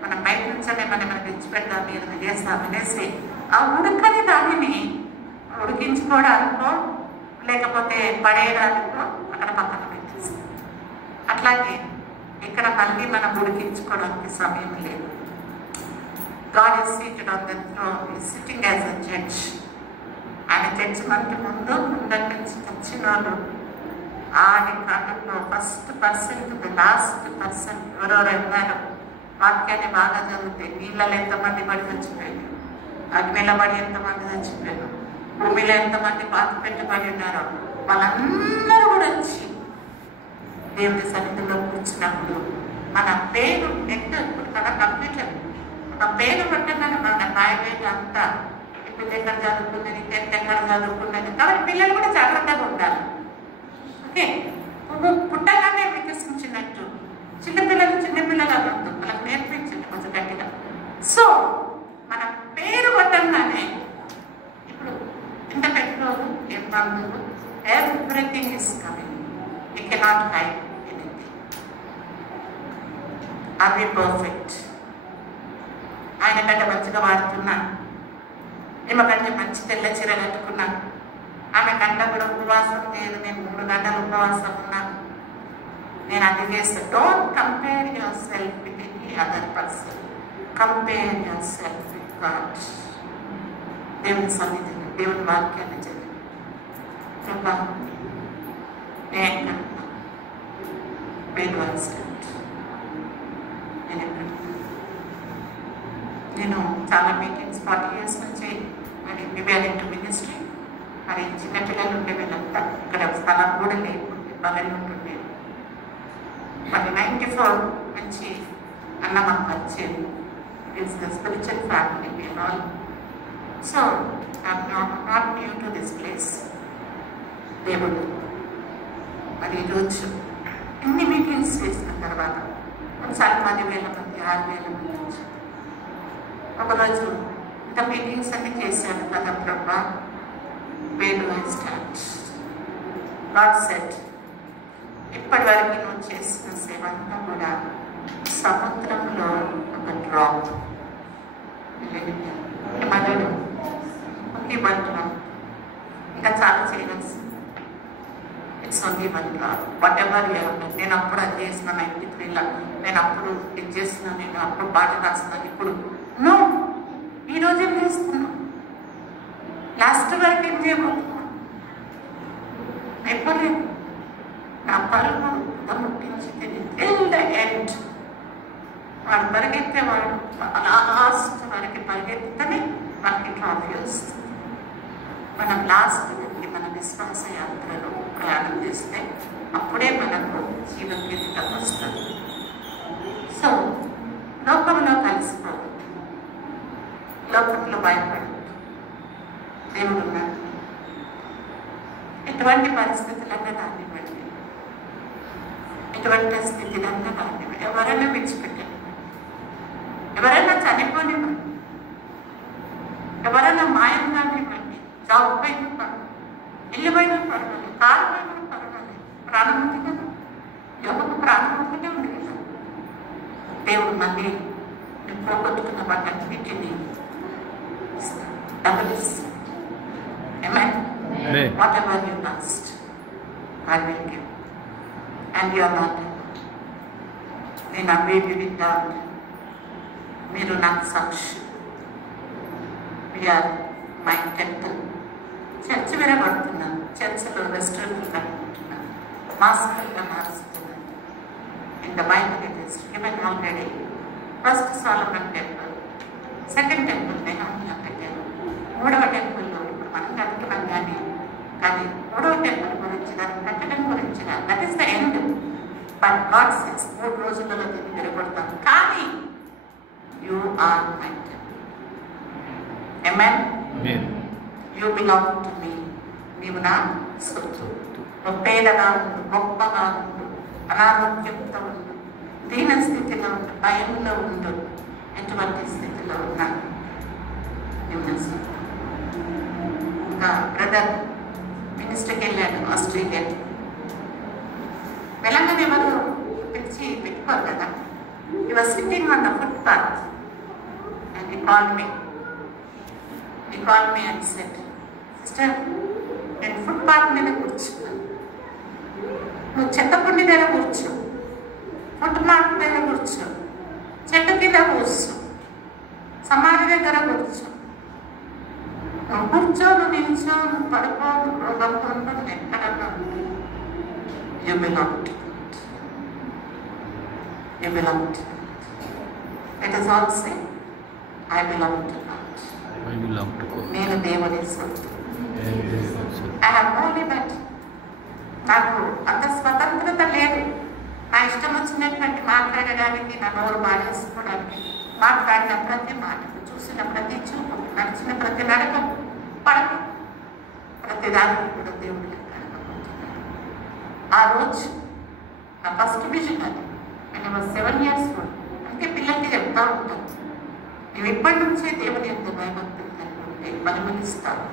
మనం బయట నుంచే మనం తెచ్చి పెడతాం, మీరు చేస్తాం అనేసి ఆ ఉడకని దానిని ఉడికించుకోవడానికో లేకపోతే పడేయడానికో అక్కడ పక్కన పెట్టేస్తాం. అట్లాగే ఇక్కడ మళ్ళీ మనం ఉడికించుకోవడానికి సమయం లేదు. God is seated on the throne, he is sitting as a judge. ఆయన జడ్జిమెంట్ ముందు ముందటి నుంచి వచ్చిన వాళ్ళు ఆడి కళ్ళలో first person to the last person ఎవరెవరు అన్నారు. వాక్యాన్ని బాగా చదివితే నీళ్ళలో ఎంతమంది పడి చచ్చిపోయారు, అగ్నిలో పడి ఎంతమంది చచ్చిపోయారు, భూమిలో ఎంతమంది పాత పెట్టుబడి ఉన్నారో వాళ్ళందరూ కూడా వచ్చి దేవుడి సన్నిధిలో కూర్చున్నప్పుడు మన పేరు నెట్ ఇప్పుడు కదా కంప్యూటర్ ఒక పేరు పెట్టగానే మన ప్రైవేట్ అంతా ఇప్పుడు ఎక్కడ చదువుకున్నది, 10th ఎక్కడ చదువుకున్నది. కాబట్టి పిల్లలు కూడా జాగ్రత్తగా ఉండాలి. ఓకే, పుట్టగానే వికసించినట్టు చిన్నపిల్లలు అవ్వద్దు, వాళ్ళకి నేర్పించండి కొంచెం గట్టిగా. సో మన పేరు పట్టంగానే ఇప్పుడు ఇంత పెట్రోలు ఏం బంధువులు everything is coming. You cannot hide anything. Are we perfect? ఆయన కంటే మంచిగా వాడుతున్నా, ఏమకంటే మంచి తెల్ల చీర కట్టుకున్నా, ఆమె కంట కూడా ఉపవాసం లేదు, నేను 3 గంటలు ఉపవాసం ఉన్నాను, నేను అది చేస్తాను. Don't compare your self with any other person, compare your self with God. దేవుని సన్నిధిని దేవుని వాక్యాన్ని చదివి ప్రభా నేను నేను చాలా మీటింగ్స్ 40 years నుంచి మరి వివేరింగ్ టు మినిస్ట్రీ. మరి చిన్నపిల్లలు ఉండే వీళ్ళంతా ఇక్కడ స్థలం కూడా లేకుంటే బలని ఉంటుండేది. మరి 94 నుంచి అన్న మాకు వచ్చేది. It's the spiritual family and all. So I'm not new to this place. దేవుడు మరి ఈరోజు ఇన్ని మీటింగ్స్ చేసిన తర్వాత కొన్నిసార్లు 10,000 మంది 6,000 మంది వచ్చి ఒకరోజు ఇంత మీటింగ్స్ అన్ని చేశాను కదా ప్రభా, wear do I start? God said, ఇప్పటి వరకు నువ్వు చేసిన సేవ అంతా కూడా సముద్రంలో ఒక డ్రాప్. ఏమన్నాడు? Only 1 drop. ఇంకా చాలా చేయవలసింది. It's only 1 drop. What ever you have done. నేను అప్పుడు అది చేసిన 93లో, నేను అప్పుడు ఇది చేసిన, నేను అప్పుడు పాట రాస్తున్నాను, ఇప్పుడు నో, ఈరోజు ఏం చేస్తున్నాను, లాస్ట్ వరకు ఏం చేయబోతున్నాను అయిపోలేదు. నా పరుగు ముట్టించి టిల్ ద ఎండ్. వాడు పరిగెత్తేవాడు లాస్ట్ వరకు పరిగెత్తని మనకి ట్రాఫీ వస్తుంది. మనం లాస్ట్ వరకు మన విశ్వాస యాత్రలో ప్రయాణం చేస్తే అప్పుడే మనకు జీవనగీత వస్తుంది. సో లోకంలో కలిసిపోవద్దు, లోకంలో భయపడద్దు. దేవుడు ఉన్నాడు. ఎటువంటి పరిస్థితులన్నా కానివ్వండి, ఎటువంటి స్థితిలన్నా కానివ్వండి, ఎవరైనా విడిచిపెట్టండి, ఎవరైనా చనిపోనివ్వండి, ఎవరైనా మాయం కానివ్వండి, జాబ్ పైన పర్వాలేదు, ఇల్లు పైన పర్వాలేదు, కారు పైన పర్వాలేదు, ప్రాణం ఉంది కదా, యోగకు ప్రాణం ఉంటూనే ఉంది కదా. దేవుడు మళ్ళీ పోగొట్టుకున్న వాటన్నిటిని డబుల్ ఇస్తాడు. Amen? Whatever you lost, I will give. And you are not alone. నేను అవేవి విన్నాను, మీరు నాకు సాక్షి. We are my temple. చర్చ్ వినబడుతున్నాను, చర్చ్లో రెస్టారెంట్లు కనుక్కుంటున్నాను, మాస్టర్గా మారుస్తున్నాను. In the Bible it is given already. First Solomon temple, second temple Nehemiah కట్టారు, 3వ టెంపుల్లో ఇప్పుడు మనం కట్టుకున్నాం. కానీ 3వ టెంపుల్ గురించి, దాన్ని కట్టడం గురించి that is the end. But God says 3 రోజులలో దీన్ని విరగొడతాం. కానీ you are my temple. Amen. You belong to me. నీవు నా సొత్తు. నువ్వు పేదగా ఉండు, గొప్పగా ఉండు, అనారోగ్యంతో ఉండు, దీన స్థితిలో ఉండు, భయంలో ఉండు, ఎటువంటి స్థితిలో ఉన్నా నువ్వు నా సొత్తు. ఇంకా బ్రదర్ మినిస్టర్కి వెళ్ళాడు ఆస్ట్రేలియా. వెళ్ళగానే ఎవరు పిలిచి పెట్టుకోరు కదా. He was sitting on the footpath and he called me and said, sister, నేను ఫుట్పాత్ మీద కూర్చున్నాను, నువ్వు చెత్తపుండి దగ్గర కూర్చో, ఫుట్పాత్ దగ్గర కూర్చో, చెట్టు కింద కూర్చో, సమాధి దగ్గర కూర్చో, నువ్వు కూర్చో, నువ్వు నిల్చో, నువ్వు పడుకో, నువ్వు రోగంతో ఎక్కడన్నా You belong to God. You belong to God. Let us all say, I belong to God. I belong to God. నేను దేవుని సొత్తు. నేను దేవుని సొత్తు. I have no limit. నాకు అంత స్వతంత్రత లేదు. నా ఇష్టం వచ్చినటువంటి మాట్లాడడానికి, నా నోరు బాగేసుకోవడానికి, మాట్లాడిన ప్రతి మాటకు, చూసిన ప్రతి చూపు, నడిచిన ప్రతి నడక, పడక, ప్రతి దానికి కూడా దేవుడు లెక్కడకపోతున్నాడు. ఆ రోజు నా ఫస్ట్ విజన్ అది. నేను 7 years old. అంటే పిల్లలకి చెప్తా ఉంటాను, నువ్వు ఇప్పటి నుంచే దేవుని ఎంత భయభక్తులు లేకుంటే పరిమళిస్తావు.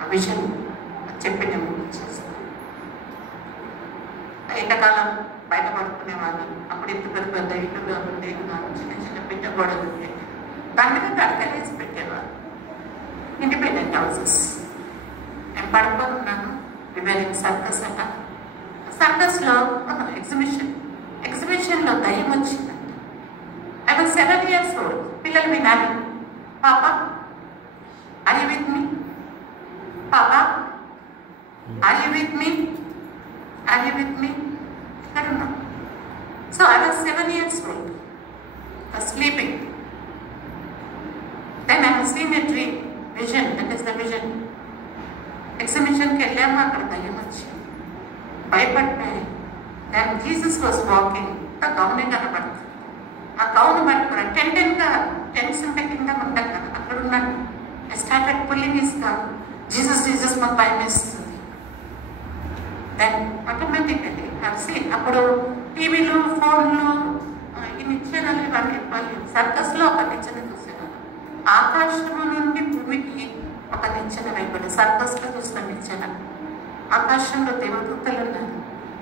ఆ విజన్ చెప్పి నేను చేస్తాను. ఎండాకాలం బయట పడుకునే వాళ్ళు, అప్పుడు ఇంత పెద్ద పెద్ద ఇల్లుగా ఉండే, చిన్న చిన్న పిట్ట గోడలు ఉండే, దాని మీద కడకలేసి పెట్టేవాళ్ళు. Independent houses. నేను పడుకోనున్నాను. రివెలింగ్ సర్కస్ అట. సర్కస్లో ఎగ్జిబిషన్లో దయ్యం వచ్చిందంట. I was 7 years old. పిల్లలు వినాలి. పాప, are you with me? పాపా, are you with me? Are you with me? I don't know. So I was 7 years old. I was sleeping. Then I have seen a dream, vision. That is the vision. Exhibition ke liye ma kar dayam achi. భయపడిపోయి. Then Jesus was walking. ఆ గౌనే కనబడుతుంది. ఆ gown పట్టుకున్నా. Tense ఉంటే కింద ఉంటాం కదా, అక్కడ ఉన్నాను. I started pulling his gown. Jesus మాకు భయం వేస్తుంది. Then automatically have seen. అప్పుడు టీవీలు, ఫోన్లు, ఈ నిచ్చెనలు ఇవన్నీ ఇవ్వాలి. సర్కస్లో ఒక నిచ్చెన చూసేవాళ్ళు. ఆకాశము నుండి భూమికి ఒక నిచ్చెన అయిపోయింది. సర్కస్లో చూసిన నిచ్చెన. ఆకాశంలో దేవదూతలు ఉన్నారు.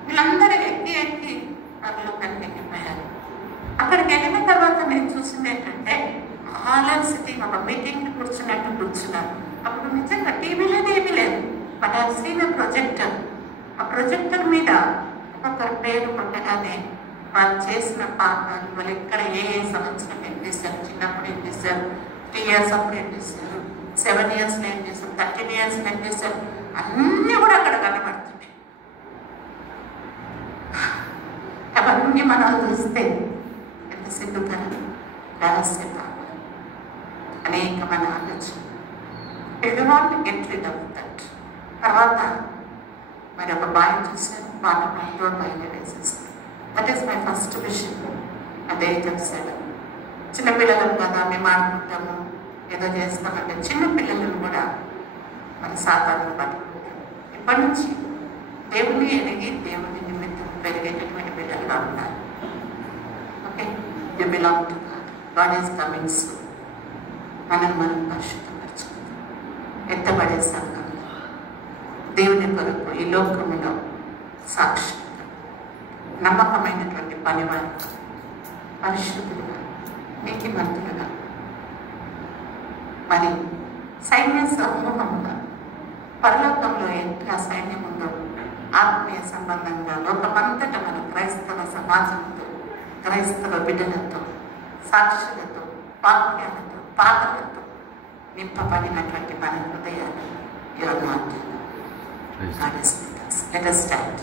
వీళ్ళందరూ ఎక్కి అందులో కనిపెట్టిపోయారు. అక్కడికి వెళ్ళిన తర్వాత నేను చూసింది ఏంటంటే, హాలర్ సిటీ ఒక మీటింగ్కి కూర్చున్నారు. అప్పుడు నిజంగా టీవీలోనే ఏమీ లేదు. But I seen a projector. ఆ ప్రొజెక్టర్ మీద ఒక్కొక్కరి పేరు కొట్టగానే వాళ్ళు చేసిన పాఠాలు, వాళ్ళు ఎక్కడ ఏ సంవత్సరం ఏం చేశారు, చిన్నప్పుడు ఏం చేశారు, 3 years అప్పుడు ఏం చేశారు, 7 yearsలో ఏం చేశారు, 13 yearsలో ఏం చేశారు, అన్నీ కూడా అక్కడ కనబడుతున్నాయి. అవన్నీ మనం చూస్తే ఎంత సిగ్గుతరం, రహస్య అనేకమైన ఆలోచన. If you want to get rid of that, తర్వాత మరి ఒక బాయ్ చూసాను, బాగా ఇండోర్ బాయిలో వేసేస్తాను. That is my first vision at the age of 7. చిన్నపిల్లలను కదా మేము ఆడుకుంటాము, ఏదో చేస్తామంటే చిన్నపిల్లలను కూడా మన సాధారణ పట్టుకుంటాం. ఇప్పటి నుంచి దేవుని ఎదిగి దేవుని నిమిత్తం పెరిగేటటువంటి పిల్లలుగా ఉన్నారు. Okay, you belong to God. God is coming soon. మనం పరిశుద్ధపరచుకుంటాం. ఎత్తబడే సంఘంలో దేవుని కొరకు ఈ లోకములో సాక్షిగా నమ్మకమైనటువంటి పనివారు, పరిశుద్ధులుగా, నీతిమంతులుగా, మరి సైన్య సమూహంగా పరలోకంలో ఎంత సైన్యం ఉందో ఆత్మీయ సంబంధంగా లోకమంతటా మన క్రైస్తవ సమాజంతో, క్రైస్తవ బిడ్డలతో, సాక్షులతో, వాక్యాలతో, పాటలతో నింపబడినటువంటి మన హృదయాలు Let us stand.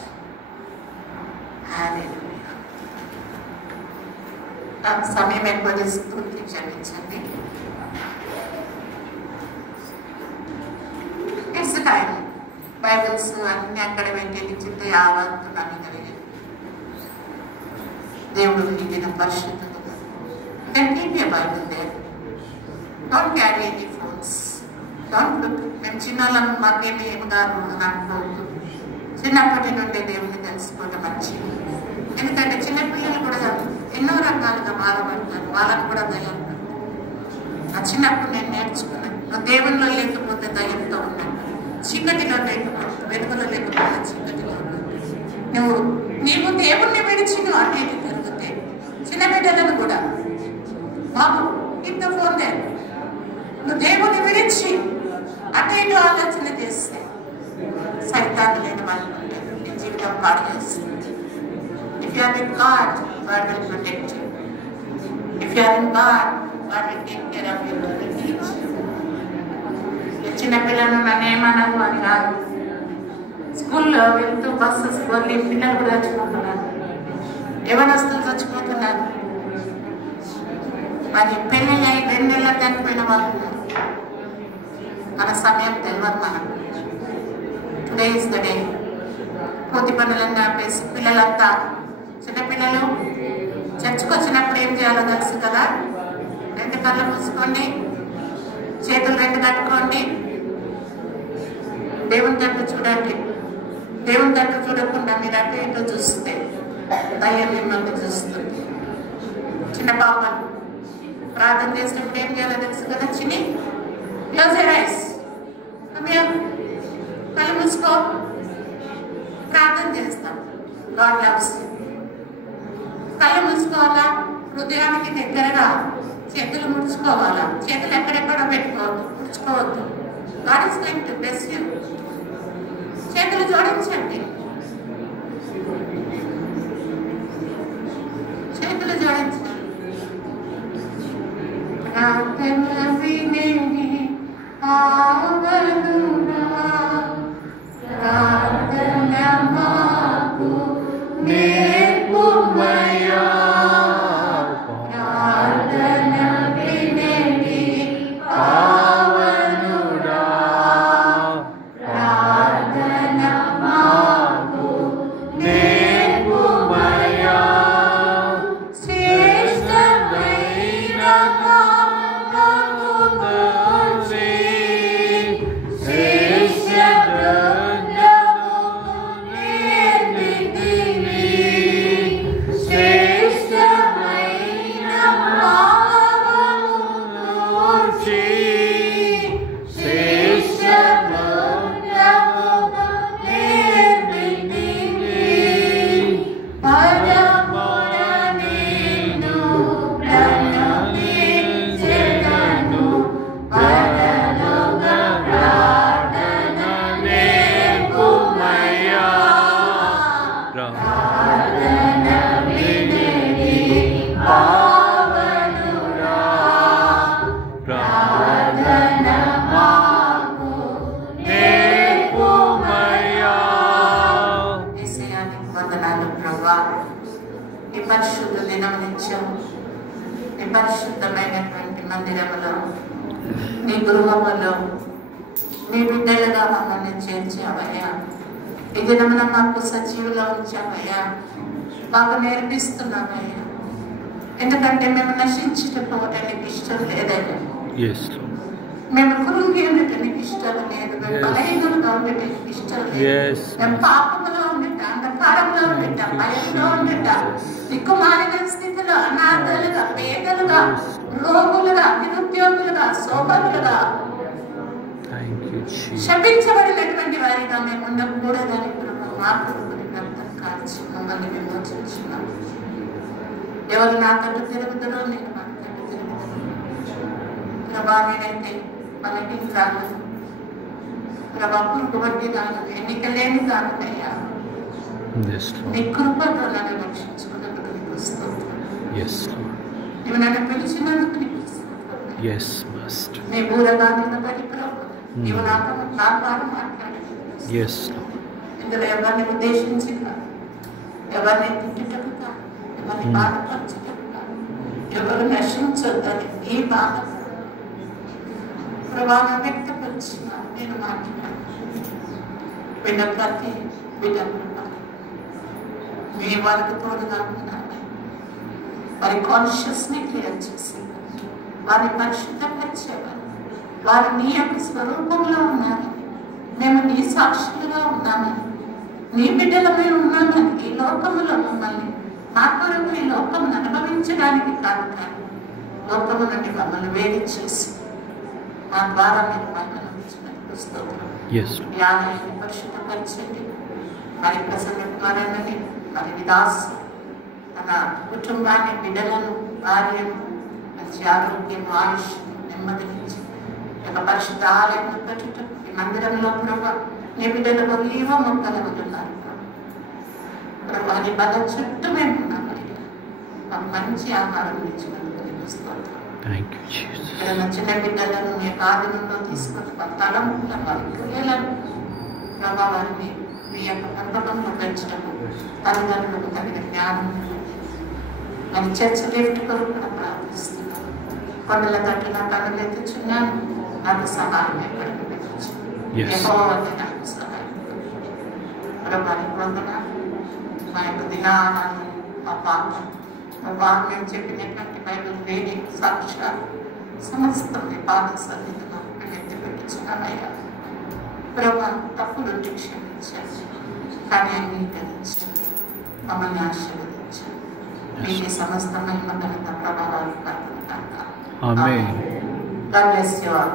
Hallelujah. సమయం ఎక్కువ తీసుకుంటే క్షమించండి. It's time. బైబిల్స్ అన్ని అక్కడ పెట్టి చింతే ఆవంతులని కలిగి దేవుడు నిండిన పరిశుద్ధత. Keep your Bible there. Don't carry any phones. Don't look. మేము చిన్నలం మాకేమి ఏమి కాదు అని అనుకోవద్దు. చిన్నప్పటి నుండి దేవుని తెలుసుకోవడం మంచిది. ఎందుకంటే చిన్నపిల్లలు కూడా ఎన్నో రకాలుగా బాధపడతారు. వాళ్ళకు కూడా దయ్యం. ఆ చిన్నప్పుడు నేను నేర్చుకున్నాను, నువ్వు దేవుల్లో లేకపోతే దయ్యంతో ఉన్నాను, చీకటిలో లేకపోతే, వెలుగులో లేకపోతే చీకటిలో ఉన్నాను. నీవు దేవుణ్ణి విడిచి నువ్వు అన్నిటి జరుగుతాయి. చిన్న బిడ్డలను కూడా బాబు ఇంత ఫోన్ నువ్వు దేవుని విడిచి అటు ఇటు ఆలోచన చేస్తే సైతాన్ని లేని వాళ్ళు నీ జీవితం పాడు చేస్తుంది. If you are in God, God will protect you. If you are in God, God will take care of you. చిన్నపిల్లలు నన్ను ఏమన్నారు అని కాదు, స్కూల్లో వెళ్తూ బస్సెస్ కొన్ని పిల్లలు కూడా చచ్చిపోతున్నారు, యవనస్తులు చచ్చిపోతున్నారు, మరి పెళ్ళి అయి 2 నెలలకు చనిపోయిన వాళ్ళు ఉన్నారు. మన సమయం తెలియదు మనకు. Today is the day. కోతి పనులన్నీ ఆపేసి పిల్లలంతా, చిన్నపిల్లలు చర్చకు వచ్చినప్పుడు ఏం చేయాలో తెలుసు కదా, 2 కళ్ళు మూసుకోండి, చేతులు 2 కట్టుకోండి, దేవుని తట్టు చూడండి. దేవుని తట్టు చూడకుండా మీరు అటు ఇటు చూస్తే దయ్యం మిమ్మల్ని చూస్తుంది. చిన్న పాపలు ప్రార్థన చేసినప్పుడు ఏం చేయాలో తెలుసు కదా, చిన్ని క్లోజ్ యువర్ ఐస్, కళ్ళు మూసుకో, ప్రార్థన చేస్తాం. God loves you. కళ్ళు మూసుకోవాలా, హృదయానికి దగ్గరగా చేతులు ముడుచుకోవాలా, చేతులు ఎక్కడెక్కడో పెట్టుకోవద్దు, ముడుచుకోవద్దు. God is going to bless you. చేతులు జోడించండి, చేతులు జోడించండి. ప్రార్థన వినేది ఆవనురా, ప్రార్థన మాకు నేర్పుమయ్యా, ప్రార్థన వినేది ఆవనురా, ప్రార్థన మాకు నేర్పుమయ్యా, శ్రేష్టమైన పరిశుద్ధ దినమునిచ్చావు. నీ పరిశుద్ధమైనటువంటి మందిరములో, నీ గృహములో నీ బిడ్డలుగా మమ్మల్ని చేర్చావయ్యా. ఈ దినమున మాకు సజీవులో ఉంచావయ్యా, మాకు నేర్పిస్తున్నావయ్యా. ఎందుకంటే మేము నశించుకోవటానికి ఇష్టం లేదయ్యా, మేము కృంగి ఉండటానికి ఇష్టం లేదు, మేము బలహీనులుగా ఉండటానికి ఇష్టం లేదు, మేము పాపములో ఉండట, అంధకారంలో ఉండట, భయంలో ఉండట, దిక్కుమాలిన స్థితిలో అనాథలుగా, పేదలుగా, రోగులుగా, నిరుద్యోగులుగా, సోమరులుగా, శపించబడినటువంటి వారిగా మేము ఉండకూడదని మా కొడుకుని రక్తం కాల్చి మమ్మల్ని విమోచించున్నాం. ఎవరు నా తట్టు తిరుగుతారో నేను మా తట్టు తిరుగుతాను. ప్రభా, నేనైతే బలహీనురాలు, ప్రభా పురుగుబట్టి రాను, ఎన్నిక లేని కానుకయ్యా. నీ కృపతో నన్ను రక్షించుకున్నందుకు నీకు స్తోత్రం. నువ్వు నన్ను పిలిచినందుకు నీకు స్తోత్రం. నీ బూరగా నిలబడి ప్రభు నీవు నాతో మాట్లాడి ఇందులో ఎవరిని ఉద్దేశించి కాదు, ఎవరిని తిట్టుటకు కాదు, ఎవరిని బాధపరచుటకు కాదు, ఎవరు నశించొద్దని ఈ బాధ ప్రభావం వ్యక్తపరిచిన నేను మాట్లాడాను. విన్న ప్రతి బిడ్డ మీ వారికి తోడుగా ఉన్నాను. వారి కాన్షియస్ని క్లియర్ చేసి వారిని పరిశుద్ధపరిచేవారు. వారు నీ యొక్క స్వరూపంలో ఉన్నారు. మేము నీ సాక్షులుగా ఉన్నామని, నీ బిడ్డలమై ఉన్నామని, ఈ లోకములో మమ్మల్ని మా కొరకు ఈ లోకం అనుభవించడానికి కాదు, కానీ లోకము నుండి మమ్మల్ని వేడి చేసి మా ద్వారా మీరు మహిమను స్తోత్రం. ఈ ఆలయాన్ని పరిశుద్ధపరచండి. మరి ప్రసన్నకుమారని, మరి విదాస్ తన కుటుంబాన్ని, బిడ్డలను, భార్యను మంచి ఆరోగ్యం, ఆయుష్, నెమ్మదించి ఒక పరిశుద్ధ ఆలయంలో పెట్టుటకు ఈ మందిరంలో ప్రభా నీ బిడ్డలు ఒలీవ మొక్కలు ఉన్నారు ప్రభా. నీ బల చుట్టూ మేము ఉన్నాం. మాకు మంచి ఆహారం ఇచ్చినందుకు నీకు స్తోత్రం. చిన్న బిడ్డలను నీ ఆధీనంలో తీసుకొని వారి తలంపులను, వారి క్రియలను ప్రభా వారిని మీ యొక్క గర్భంలో పెంచడము తల్లిదండ్రులకు తగిన జ్ఞానం అని చర్చ లిఫ్ట్ కొరకు కూడా ప్రార్థిస్తున్నాను. కొండల తట్టు నా కళ్ళు ఎత్తుచున్నాను, నాకు సహాయం ఎక్కడికి నాకు సహాయం ప్రభానికి వందనాలు. మా యొక్క దినానాన్ని మా పాపం మా వాక్యం చెప్పినటువంటి బైబిల్ వేడి సాక్షాలు సమస్తం మీ పాద సన్నిధిలో ఎత్తి పెట్టుచున్నానయ్యా. ప్రభా తప్పులు క్షమించండి, కానీ అంగీకరించండి, మమ్మల్ని ఆశీర్వదించండి. మీకే సమస్తమైన ఘనత ప్రభావాలు కలుగుతాక. ఆమేన్. God bless you all.